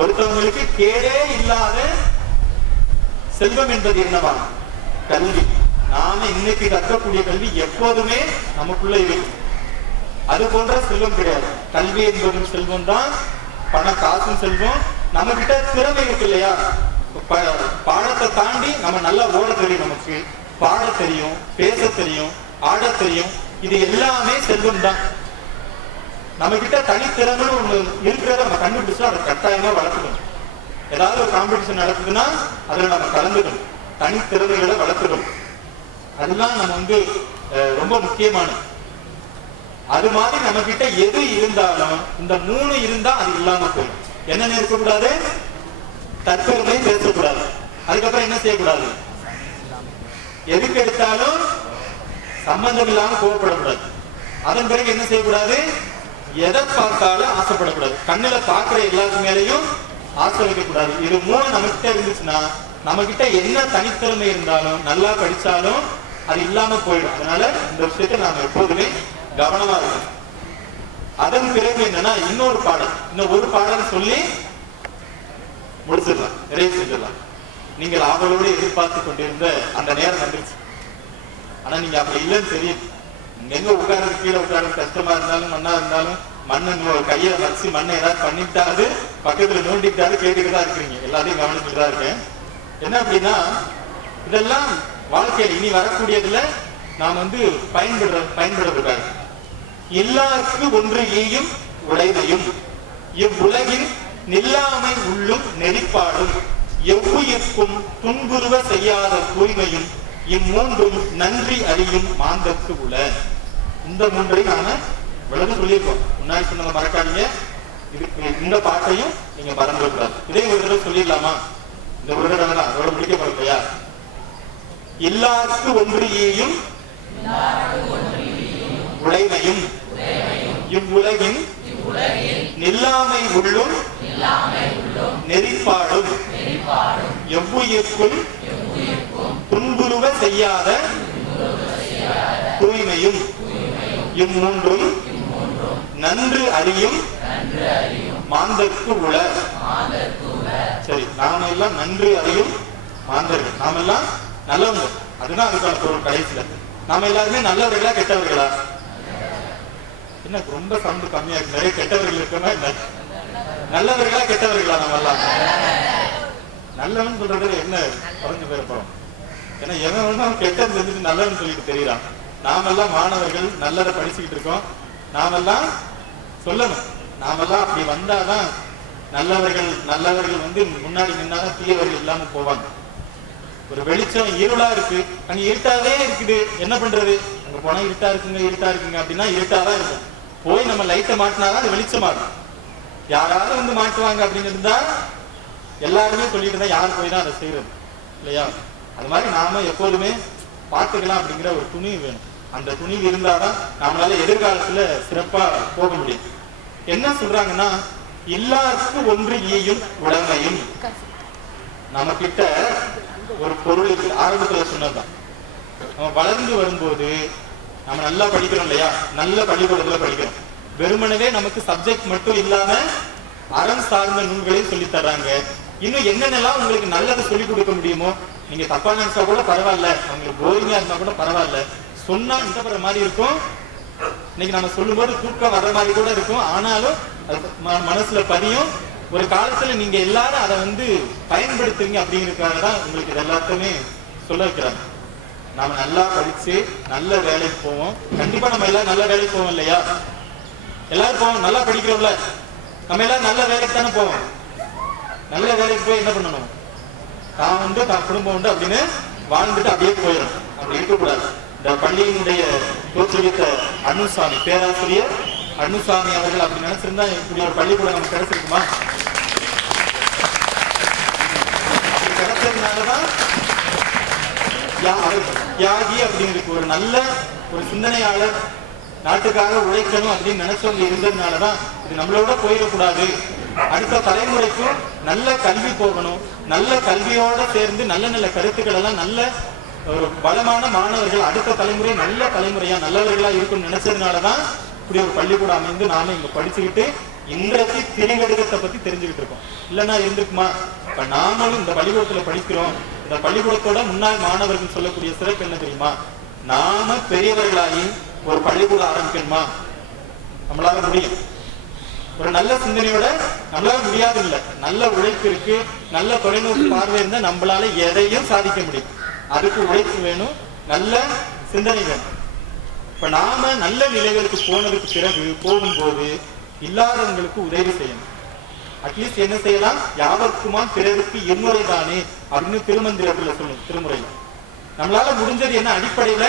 ஒருத்தவங்களுக்கு கேடே இல்லாத செல்வம் என்பது என்னவா, கல்வி. நாம இன்னைக்கு கற்கக்கூடிய கல்வி எப்போதுமே நமக்குள்ள இருக்கு. அது போன்ற செல்வம் கிடையாது. கல்வி என்பதும் செல்வம் தான், பண காசும் செல்வம். நம்ம கிட்ட திறமை இருக்கு இல்லையா, பாடத்தை தாண்டி நம்ம நல்லா ஓட தெரியும், நமக்கு பாட தெரியும், பேச தெரியும், ஆட தெரியும். இது எல்லாமே செல்வம் தான். நம்ம கிட்ட தனித்திறமை ஒண்ணு இருக்கிறத நம்ம கண்டுபிடிச்சா அதை கட்டாயமா வளர்த்துக்கணும். ஏதாவது ஒரு காம்படிஷன் நடக்குதுன்னா அதுல நம்ம கலந்துக்கணும், தனித்திறமைகளை வளர்த்துக்கணும். அதுதான் நம்ம வந்து ரொம்ப முக்கியமானது. அது மாதிரி நம்ம கிட்ட எது இருந்தாலும் இந்த மூணு இருந்தா அது இல்லாம போயிடும். என்னென்ன இருக்கக்கூடாது, தற்பெருமை பேசக்கூடாது. அதுக்கப்புறம் என்ன செய்யக்கூடாது, எதுக்கு எடுத்தாலும் சம்பந்தம் இல்லாம கோவப்படக்கூடாது. அதன் பிறகு என்ன செய்யக்கூடாது, எதை பார்த்தாலும் ஆசைப்படக்கூடாது. கண்ணுல பாக்குற எல்லாத்து மேலையும் ஆசை வைக்கக்கூடாது. இது மூணு நம்ம கிட்ட இருந்துச்சுன்னா நம்ம கிட்ட என்ன தனித்திறமை இருந்தாலும் நல்லா படிச்சாலும் அது இல்லாம போயிடும். அதனால இந்த விஷயத்தை நாம எப்போதுமே கவனமா இருக்கணும். அதன் பிறகு என்னன்னா இன்னொரு பாடல், இன்னும் ஒரு பாடல் சொல்லி முடிச்சிடலாம், நிறைவு செஞ்சிடலாம். நீங்கள் அவளோடு எதிர்பார்த்து கொண்டிருந்த அந்த நேரம் வந்துருச்சு. ஆனா நீங்க அப்படி இல்லைன்னு தெரியும். எங்க உட்கார்றது, கீழே உட்கார்றது கஷ்டமா இருந்தாலும் மண்ணா இருந்தாலும் மண்ணை கையில வச்சு மண்ணை ஏதாவது பண்ணிட்டாரு, பக்கத்துல நோண்டிட்டாரு, கேட்டுக்கிட்டா இருக்கிறீங்க. எல்லாத்தையும் கவனிச்சுட்டு தான் இருக்கேன். என்ன அப்படின்னா, இதெல்லாம் வாழ்க்கையில் இனி வரக்கூடியதுல நாம் வந்து பயன்படுறதுக்காக. எல்லாருக்கும் ஒன்று ஈயும் உடைமையும் இவ்வுலகின் நில்லாமை உள்ளும் நெறிப்பாடும் எவ்வுயிர்க்கும் துன்புறுவ செய்யாத தூய்மையும் இம்மூன்றும் நன்றி அறியும் மாந்தற்கு உல. இந்த மூன்றை நாம விளக்கம் சொல்லியிருக்கோம். முன்னாடி சொன்னதை மறக்காதீங்க. இதுக்கு இந்த பாட்டையும் நீங்க மறந்துடக்கூடாது. இதே ஒரு தடவை சொல்லிடலாமா, இந்த ஒரு தடவை தான் அதோட முடிக்கப்படலையா. எல்லாருக்கும் ஒன்று ஈயும் உடைமையும் இவ்வுலகின் நில்லாமை உள்ளும் நெறிப்பாடும் எவ்வுயிர்க்கும் துன்புறுவ செய்யாத தூய்மையும் இம்மூன்றும் நன்று அறியும் மாந்தர்க்கு உள. சரி, நாம எல்லாம் நன்று அறியும் மாந்தர்கள், நாம எல்லாம் நல்லவங்க. அதுதான் அதுக்கான பொருள். கடைசியில நாம எல்லாருமே நல்லவர்களா கெட்டவர்களா? என்ன ரொம்ப சவுண்டு கம்மியா இருக்கு, நிறைய கெட்டவர்கள் இருக்கா? நல்லவர்களா கெட்டவர்களா? நம்ம எல்லாம் நல்லவன் சொல்றது என்ன குறைஞ்சு போயிடப்போம். ஏன்னா எவன் கெட்டது செஞ்சுட்டு நல்லவன் சொல்லிட்டு தெரியறான். நாமெல்லாம் மாணவர்கள் நல்லதை படிச்சுக்கிட்டு இருக்கோம். நாமெல்லாம் சொல்லணும், நாமெல்லாம் அப்படி வந்தாதான் நல்லவர்கள் வந்து முன்னாடி நின்னாதான் தீயவர்கள் இல்லாம போவாங்க. ஒரு வெளிச்சம் இருளா இருக்கு, அங்க இருட்டாவே இருக்குது, என்ன பண்றது? அங்க போனா இருட்டா இருக்குங்க அப்படின்னா இருட்டாதான் இருக்கும். போய் நம்ம லைட்டை மாட்டினாதான் அது வெளிச்சமா இருக்கும். யாராவது வந்து மாட்டுவாங்க அப்படின்னு இருந்தா எல்லாருமே சொல்லிட்டு தான் யார் போய் தான் அதை செய்யறது இல்லையா? அது மாதிரி நாம எப்போதுமே பார்த்துக்கலாம் அப்படிங்கிற ஒரு துணிவு வேணும். அந்த துணிவு இருந்தாதான் நம்மளால எதிர்காலத்துல சிறப்பா போக முடியும். என்ன சொல்றாங்கன்னா, எல்லாருக்கும் ஒன்று ஈயும் உடைமையும் நம்ம கிட்ட ஒரு பொருள் ஆரம்பத்துல சொன்னதுதான், நம்ம வளர்ந்து வரும்போது நம்ம நல்லா படிக்கிறோம் இல்லையா, நல்ல பள்ளிக்கூடத்துல படிக்கிறோம். வெறுமனவே நமக்கு சப்ஜெக்ட் மட்டும் இல்லாம அறம் சார்ந்த நூல்களையும் சொல்லி தர்றாங்க. இன்னும் என்னென்னலாம் உங்களுக்கு நல்லதை சொல்லி கொடுக்க முடியுமோ, நீங்க தப்பா நினைச்சா கூட பரவாயில்ல, அவங்களுக்கு போரிங்கா இருந்தா கூட பரவாயில்ல, சொன்னா இஷ்டப்படுற மாதிரி இருக்கும். இன்னைக்கு நம்ம சொல்லும் போது தூக்கம் வர்ற மாதிரி கூட இருக்கும். ஆனாலும் மனசுல பதியும். ஒரு காலத்துல நீங்க எல்லாரும் அதை பயன்படுத்துவீங்க அப்படிங்கிறதுக்காக தான் உங்களுக்கு இது எல்லாத்தையுமே சொல்ல வைக்கிறாங்க. நாம நல்லா படிச்சு நல்ல வேலைக்கு போவோம். கண்டிப்பா நம்ம எல்லாரும் நல்ல வேலைக்கு போவோம் இல்லையா? எல்லாரும் போவோம், நல்லா படிக்கிறோம்ல, நம்ம எல்லாரும் நல்ல வேலைக்கு தானே போவோம். நல்ல வேலைக்கு போய் என்ன பண்ணணும், தான் தான் குடும்பம் உண்டு அப்படின்னு வாழ்ந்துட்டு அப்படியே போயிடும். அப்படி இருக்கக்கூடாது. இந்த பள்ளியினுடைய தோற்றுவித்த அனுசாமி, பேராசிரியர் அனுசாமி அவர்கள் அப்படி நினைச்சிருந்தா இப்படி ஒரு பள்ளிக்கூடம் நமக்கு கிடைச்சிருக்குமா? அப்படி கிடைச்சதுனாலதான் தியாகி அப்படிங்கிறது ஒரு நல்ல ஒரு சிந்தனையாளர், நாட்டுக்காக உழைக்கணும் அப்படின்னு நினைச்சவங்க இருந்ததுனாலதான் இது நம்மளோட போயிடக்கூடாது, அடுத்த தலைமுறைக்கும் நல்ல கல்வி போகணும், நல்ல கல்வியோட சேர்ந்து நல்ல நல்ல கருத்துக்கள் எல்லாம் நல்ல ஒரு பலமான மாணவர்கள் அடுத்த தலைமுறை நல்ல தலைமுறையா நல்லவர்களா இருக்கும்னு நினைச்சதுனாலதான் இப்படி ஒரு பள்ளிக்கூடம் அமைந்து நாம இங்க படிச்சுக்கிட்டு இன்றைக்கு திரிகடுகத்தை பத்தி தெரிஞ்சுக்கிட்டு இருக்கோம். இல்லைன்னா இருந்திருக்குமா? இப்ப நாமளும் இந்த பள்ளிக்கூடத்துல படிக்கிறோம். இந்த பள்ளிக்கூடத்தோட முன்னாள் மாணவர்கள் சொல்லக்கூடிய சிறப்பு என்ன தெரியுமா? நாம பெரியவர்களாகி ஒரு பள்ளிக்கூடம் ஆரம்பிக்கணுமா? நம்மளால முடியும். ஒரு நல்ல சிந்தனையோட நம்மளால முடியாது இல்ல, நல்ல உழைப்பு இருக்கு, நல்ல தொலைநோக்கு பார்வை இருந்தா நம்மளால எதையும் சாதிக்க முடியும். அதுக்கு உழைப்பு வேணும், நல்ல சிந்தனை வேணும். இப்ப நாம நல்ல நிலைகளுக்கு போனதுக்கு பிறகு போகும்போது இல்லாதவங்களுக்கு உதவி செய்யணும். அட்லீஸ்ட் என்ன செய்யலாம், யாவருக்குமா பிறருக்கு எண்முறை தானே அப்படின்னு திருமந்திரத்துல சொல்லும். திருமுறையில நம்மளால முடிஞ்சது என்ன, அடிப்படையில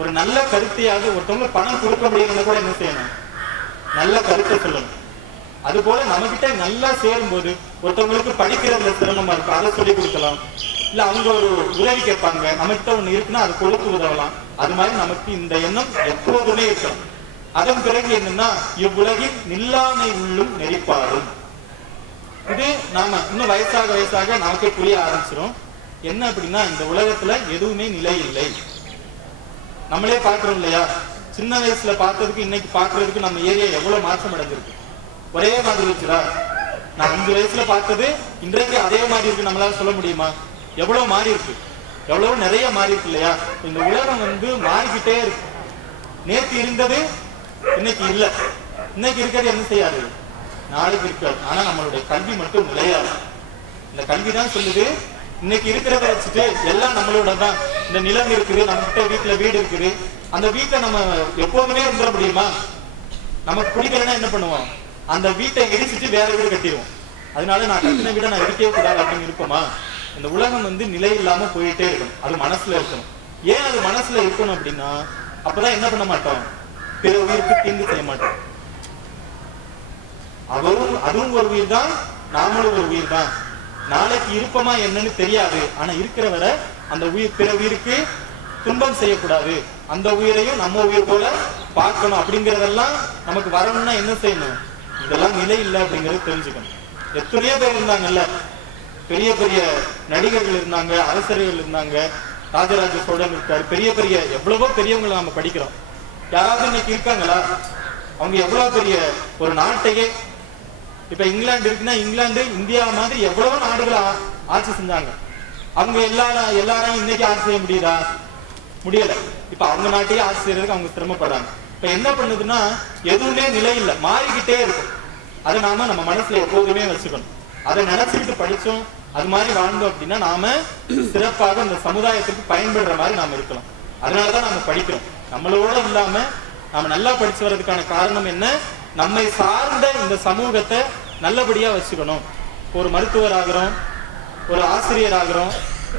ஒரு நல்ல கருத்தையாக ஒருத்தவங்க பணம் கொடுக்க முடியணும்னு கூட என்ன செய்யணும், நல்ல கருத்தை சொல்லணும். அது போல நம்ம கிட்ட நல்லா சேரும் போது ஒருத்தவங்களுக்கு படிக்கிறதுல சிரமமா இருக்கும், அதை சொல்லி கொடுக்கலாம். இல்ல அவங்க ஒரு உதவி கேட்பாங்க, நம்ம கிட்ட ஒண்ணு இருக்குன்னா அதை கொடுத்து உதவலாம். அது மாதிரி நமக்கு இந்த எண்ணம் எப்போதுமே இருக்கணும். அதன் பிறகு என்னன்னா, இவ்வுலகில் நில்லாமை உள்ளும் நெறிப்பாரும். இது நாம இன்னும் வயசாக வயசாக நமக்கே புரிய ஆரம்பிச்சிடும். என்ன அப்படின்னா, இந்த உலகத்துல எதுவுமே நிலை இல்லை. நம்மளே பாக்குறோம் இல்லையா, சின்ன வயசுல பார்த்ததுக்கு இன்னைக்கு பாக்குறதுக்கு நம்ம ஏரியா எவ்வளவு மாற்றம் அடைஞ்சிருக்கு. ஒரே மாதிரி இருக்குதா? நான் 5 வயசுல பார்த்தது இன்றைக்கு அதே மாதிரி இருக்கு நம்மளால சொல்ல முடியுமா? எவ்வளவு மாறி இருக்கு, எவ்வளவு நிறைய மாறி இருக்கு இல்லையா? இந்த உலகம் மாறிக்கிட்டே இருக்கு. நேற்று இருந்தது இன்னைக்கு இல்ல, இன்னைக்கு இருக்கிறது என்ன செய்யாது, நாளைக்கு இருக்காது. ஆனா நம்மளுடைய கல்வி மட்டும் நிலையாது. இந்த கல்விதான் சொல்லுது, இன்னைக்கு இருக்கிறத வச்சுட்டு எல்லாம் நம்மளோட தான். இந்த நிலம் இருக்குது, நம்ம கிட்ட வீட்டுல வீடு இருக்குது, அந்த வீட்டை நம்ம எப்போதுமே இருந்துட முடியுமா? நமக்கு பிடிக்கலன்னா என்ன பண்ணுவோம், அந்த வீட்டை இடிச்சுட்டு வேற வீடு கட்டிடுவோம். அதனால நான் கட்டின வீட நான் இடிக்கவே கூடாது அப்படின்னு இருப்போமா? இந்த உலகம் நிலை இல்லாம போயிட்டே இருக்கணும். அது மனசுல இருக்கணும். ஏன் அது மனசுல இருக்கணும் அப்படின்னா, அப்பதான் என்ன பண்ண மாட்டோம், பிற உயிருக்கு தீங்கு செய்ய மாட்டோம். அதுவும் ஒரு உயிர் தான், நாமளும் ஒரு உயிர் தான். நாளைக்கு இருப்போமா என்னன்னு தெரியாது. ஆனா இருக்கிறவரை அந்த உயிர் பிற உயிருக்கு துன்பம் செய்யக்கூடாது, அந்த உயிரையும் நம்ம உயிர் போல பார்க்கணும். அப்படிங்கறதெல்லாம் நமக்கு வரணும்னா என்ன செய்யணும், இதெல்லாம் நிலை இல்லை அப்படிங்கறது தெரிஞ்சுக்கணும். எத்தனையோ பேர் இருந்தாங்கல்ல, பெரிய பெரிய நடிகர்கள் இருந்தாங்க, அரசர்கள் இருந்தாங்க, ராஜராஜ சோழன் இருக்காரு, பெரிய பெரிய எவ்வளவோ பெரியவங்களை நாம படிக்கிறோம். யாராவது இன்னைக்கு இருக்காங்களா? அவங்க எவ்வளவு பெரிய ஒரு நாட்டையே, இப்ப இங்கிலாந்து இருக்குன்னா இங்கிலாந்து இந்தியா மாதிரி எவ்வளவோ நாடுகளை ஆட்சி செஞ்சாங்க. அவங்க எல்லாரும் இன்னைக்கு ஆட்சி செய்ய முடியுதா? முடியல. இப்ப அவங்க நாட்டையே ஆட்சி செய்யறதுக்கு அவங்க சிரமப்படுறாங்க. இப்ப என்ன பண்ணுதுன்னா, எதுவுமே நிலை இல்லை, மாறிக்கிட்டே இருக்கும். அதை நாம நம்ம மனசுல எப்போதுமே வச்சுக்கணும். அதை நினைச்சுக்கிட்டு படிச்சோம், அது மாதிரி வாழ்ந்தோம் அப்படின்னா நாம சிறப்பாக இந்த சமுதாயத்துக்கு பயன்படுற மாதிரி நாம இருக்கலாம். அதனாலதான் நாம படிக்கிறோம். நம்மளோட இல்லாம நாம நல்லா படிச்சு வர்றதுக்கான காரணம் என்ன, நம்மை சார்ந்த இந்த சமூகத்தை நல்லபடியா வச்சுக்கணும். ஒரு மருத்துவர் ஆகிறோம், ஒரு ஆசிரியர் ஆகிறோம்,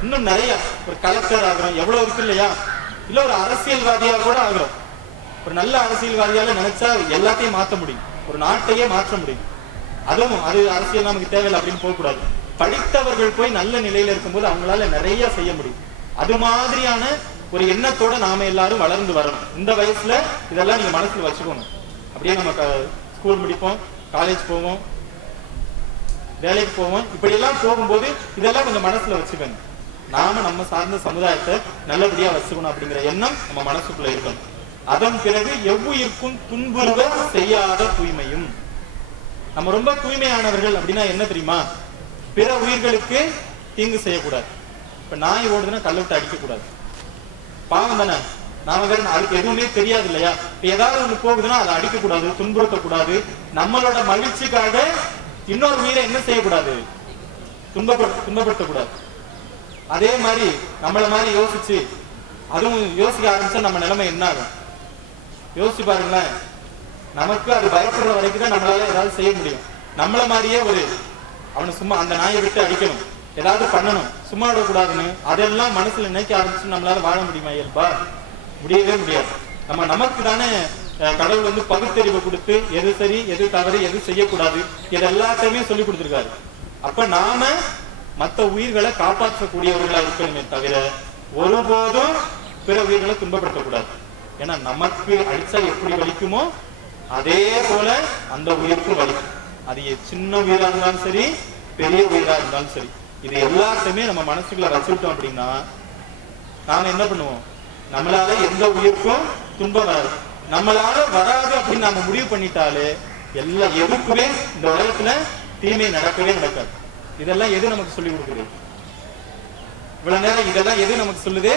இன்னும் நிறைய ஒரு கலெக்டர் ஆகிறோம், எவ்வளவு இருக்கு இல்லையா? இல்ல ஒரு அரசியல்வாதியா கூட ஆகிறோம். ஒரு நல்ல அரசியல்வாதியால நினைச்சா எல்லாத்தையும் மாற்ற முடியும், ஒரு நாட்டையே மாற்ற முடியும். அதுவும் அது அரசியல் நமக்கு தேவையில்லை அப்படின்னு போகக்கூடாது. படித்தவர்கள் போய் நல்ல நிலையில இருக்கும்போது அவங்களால நிறைய செய்ய முடியும். அது மாதிரியான ஒரு எண்ணத்தோட நாம எல்லாரும் வளர்ந்து வரணும். இந்த வயசுல இதெல்லாம் நீங்க மனசுல வச்சுக்கணும். அப்படியே நம்ம ஸ்கூல் முடிப்போம், காலேஜ் போவோம், வேலைக்கு போவோம். இப்படி எல்லாம் போகும்போது இதெல்லாம் கொஞ்சம் மனசுல வச்சுக்கோங்க. நாம நம்ம சார்ந்த சமுதாயத்தை நல்லபடியா வச்சுக்கணும் அப்படிங்கிற எண்ணம் நம்ம மனசுக்குள்ள இருக்கணும். அதன் பிறகு எவ்வுயிர்க்கும் துன்புறுவ செய்யாத தூய்மையும். நம்ம ரொம்ப தூய்மையானவர்கள் அப்படின்னா என்ன தெரியுமா? பிற உயிர்களுக்கு தீங்கு செய்யக்கூடாது. இப்ப நாய் ஓடுதுன்னா கல்லை விட்டு அடிக்க கூடாது, பாவம் தானே. நாம வேற அதுக்கு எதுவுமே தெரியாது இல்லையா? இப்ப ஏதாவது ஒண்ணு போகுதுன்னா அதை அடிக்க கூடாது, துன்புறுத்தக்கூடாது. நம்மளோட மகிழ்ச்சிக்காக இன்னொரு உயிரை என்ன செய்யக்கூடாது? துன்பப்படுத்தக்கூடாது. அதே மாதிரி நம்மள மாதிரி யோசிச்சு அதுவும் யோசிக்க ஆரம்பிச்சா நம்ம நிலைமை என்ன ஆகும் யோசிச்சு பாருங்களேன். நமக்கு அது பயப்படுற வரைக்கும் தான் நம்மளால ஏதாவது செய்ய முடியும். நம்மள மாதிரியே அவனை சும்மா அந்த நாயை விட்டு அடிக்கணும், ஏதாவது பண்ணணும், சும்மா விடக்கூடாதுன்னு அதெல்லாம் மனசுல நினைக்க ஆரம்பிச்சு நம்மளால வாழ முடியுமா? இயல்பா முடியவே முடியாது. நமக்கு தானே கடவுள் பகுத்தறிவை கொடுத்து எது சரி எது தவறு எது செய்யக்கூடாது இது எல்லாத்தையுமே சொல்லி கொடுத்துருக்காரு. அப்ப நாம மற்ற உயிர்களை காப்பாற்றக்கூடியவர்களா இருக்கணுமே தவிர ஒருபோதும் பிற உயிர்களை துன்பப்படுத்தக்கூடாது. ஏன்னா நமக்கு அடிச்சா எப்படி வலிக்குமோ அதே போல அந்த உயிருக்கு வலிக்கும். அது சின்ன உயிரா இருந்தாலும் சரி பெரிய உயிரா இருந்தாலும் சரி. இது எல்லாத்தையுமே நம்ம மனசுக்குள்ள வச்சுட்டோம் அப்படின்னா நாம என்ன பண்ணுவோம்? நம்மளால எந்த உயிருக்கும் துன்பம் வராது. நம்மளால வராது அப்படின்னு நாம முடிவு பண்ணிட்டாலே எதுக்குமே இந்த உலகத்துல தீமை நடக்கவே நடக்காது. இதெல்லாம் எது நமக்கு சொல்லி கொடுக்குது? இவ்வளவு நேரம் இதெல்லாம் எது நமக்கு சொல்லுது?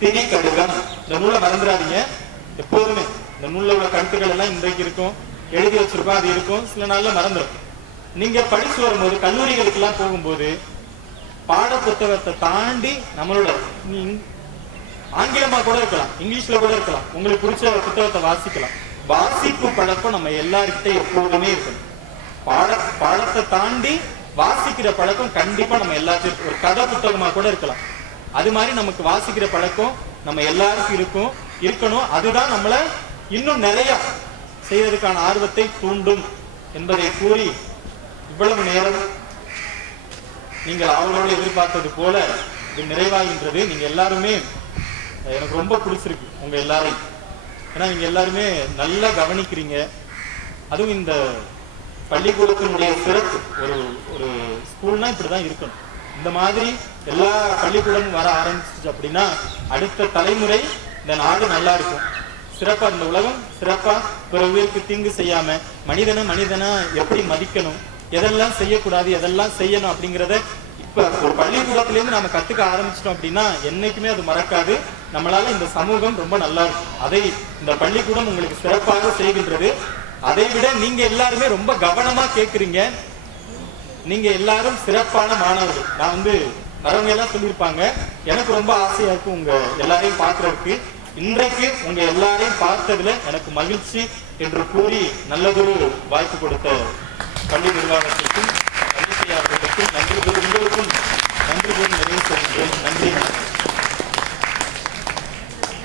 திரி கடுகம். இந்த நூலை மறந்துடாதீங்க எப்போதுமே. இந்த நூல்ல உள்ள கருத்துக்கள் எல்லாம் இன்றைக்கு இருக்கும், எழுதி வச்சிருக்கோம், அது இருக்கும், சில நாள்ல மறந்துடும். நீங்க படிச்சு வரும்போது கல்லூரிகளுக்கு எல்லாம் போகும்போது பாட புத்தகத்தை தாண்டி நம்மளோட ஆங்கிலமா கூட இருக்கலாம், இங்கிலீஷ்ல கூட இருக்கலாம், உங்களுக்கு பிடிச்ச புத்தகத்தை வாசிக்கலாம். வாசிப்பு பழக்கம் நம்ம எல்லார்கிட்ட எப்போதுமே இருக்கணும். பாடத்தை தாண்டி வாசிக்கிற பழக்கம் கண்டிப்பா நம்ம எல்லாத்தையும், ஒரு கதை புத்தகமா கூட இருக்கலாம், அது மாதிரி நமக்கு வாசிக்கிற பழக்கம் நம்ம எல்லாருக்கும் இருக்கணும். அதுதான் நம்மள இன்னும் நிறைய செய்வதற்கான ஆர்வத்தை தூண்டும் என்பதை கூறி இவ்வளவு நேரம் நீங்கள் அவங்களோட எதிர்பார்த்தது போல இது நிறைவாகின்றது. நீங்க எல்லாருமே எனக்கு ரொம்ப பிடிச்சிருக்கு உங்க எல்லாரையும். ஏன்னா நீங்க எல்லாருமே நல்லா கவனிக்கிறீங்க. அதுவும் இந்த பள்ளிக்கூடத்தினுடைய சிறப்பு ஒரு ஸ்கூல்னா இப்படிதான் இருக்கணும். இந்த மாதிரி எல்லா பள்ளிக்கூடமும் வர ஆரம்பிச்சிச்சு அப்படின்னா அடுத்த தலைமுறை இந்த நாடு நல்லா இருக்கும், சிறப்பா இந்த உலகம் சிறப்பா பிற உயிருக்கு தீங்கு செய்யாம மனிதனை எப்படி மதிக்கணும், எதெல்லாம் செய்யக்கூடாது எதெல்லாம் செய்யணும் அப்படிங்கிறத இப்ப ஒரு பள்ளிக்கூடத்துல இருந்து நாம கத்துக்க ஆரம்பிச்சிட்டோம் அப்படின்னா என்னைக்குமே அது மறக்காது. நம்மளால இந்த சமூகம் ரொம்ப நல்லா இருக்கும். அதை இந்த பள்ளிக்கூடம் உங்களுக்கு சிறப்பாக செய்கின்றது. அதை விட நீங்க எல்லாருமே ரொம்ப கவனமா கேட்குறீங்க. நீங்க எல்லாரும் சிறப்பான மாணவர்கள். நான் வரவங்க எல்லாம் சொல்லியிருப்பாங்க, எனக்கு ரொம்ப ஆசையா இருக்கும் உங்க எல்லாரையும் பார்க்கறதுக்கு. இன்றைக்கு உங்க எல்லாரையும் பார்த்ததுல எனக்கு மகிழ்ச்சி என்று கூறி நல்லதொரு வாய்ப்பு கொடுத்த பள்ளி நிர்வாகத்திற்கும்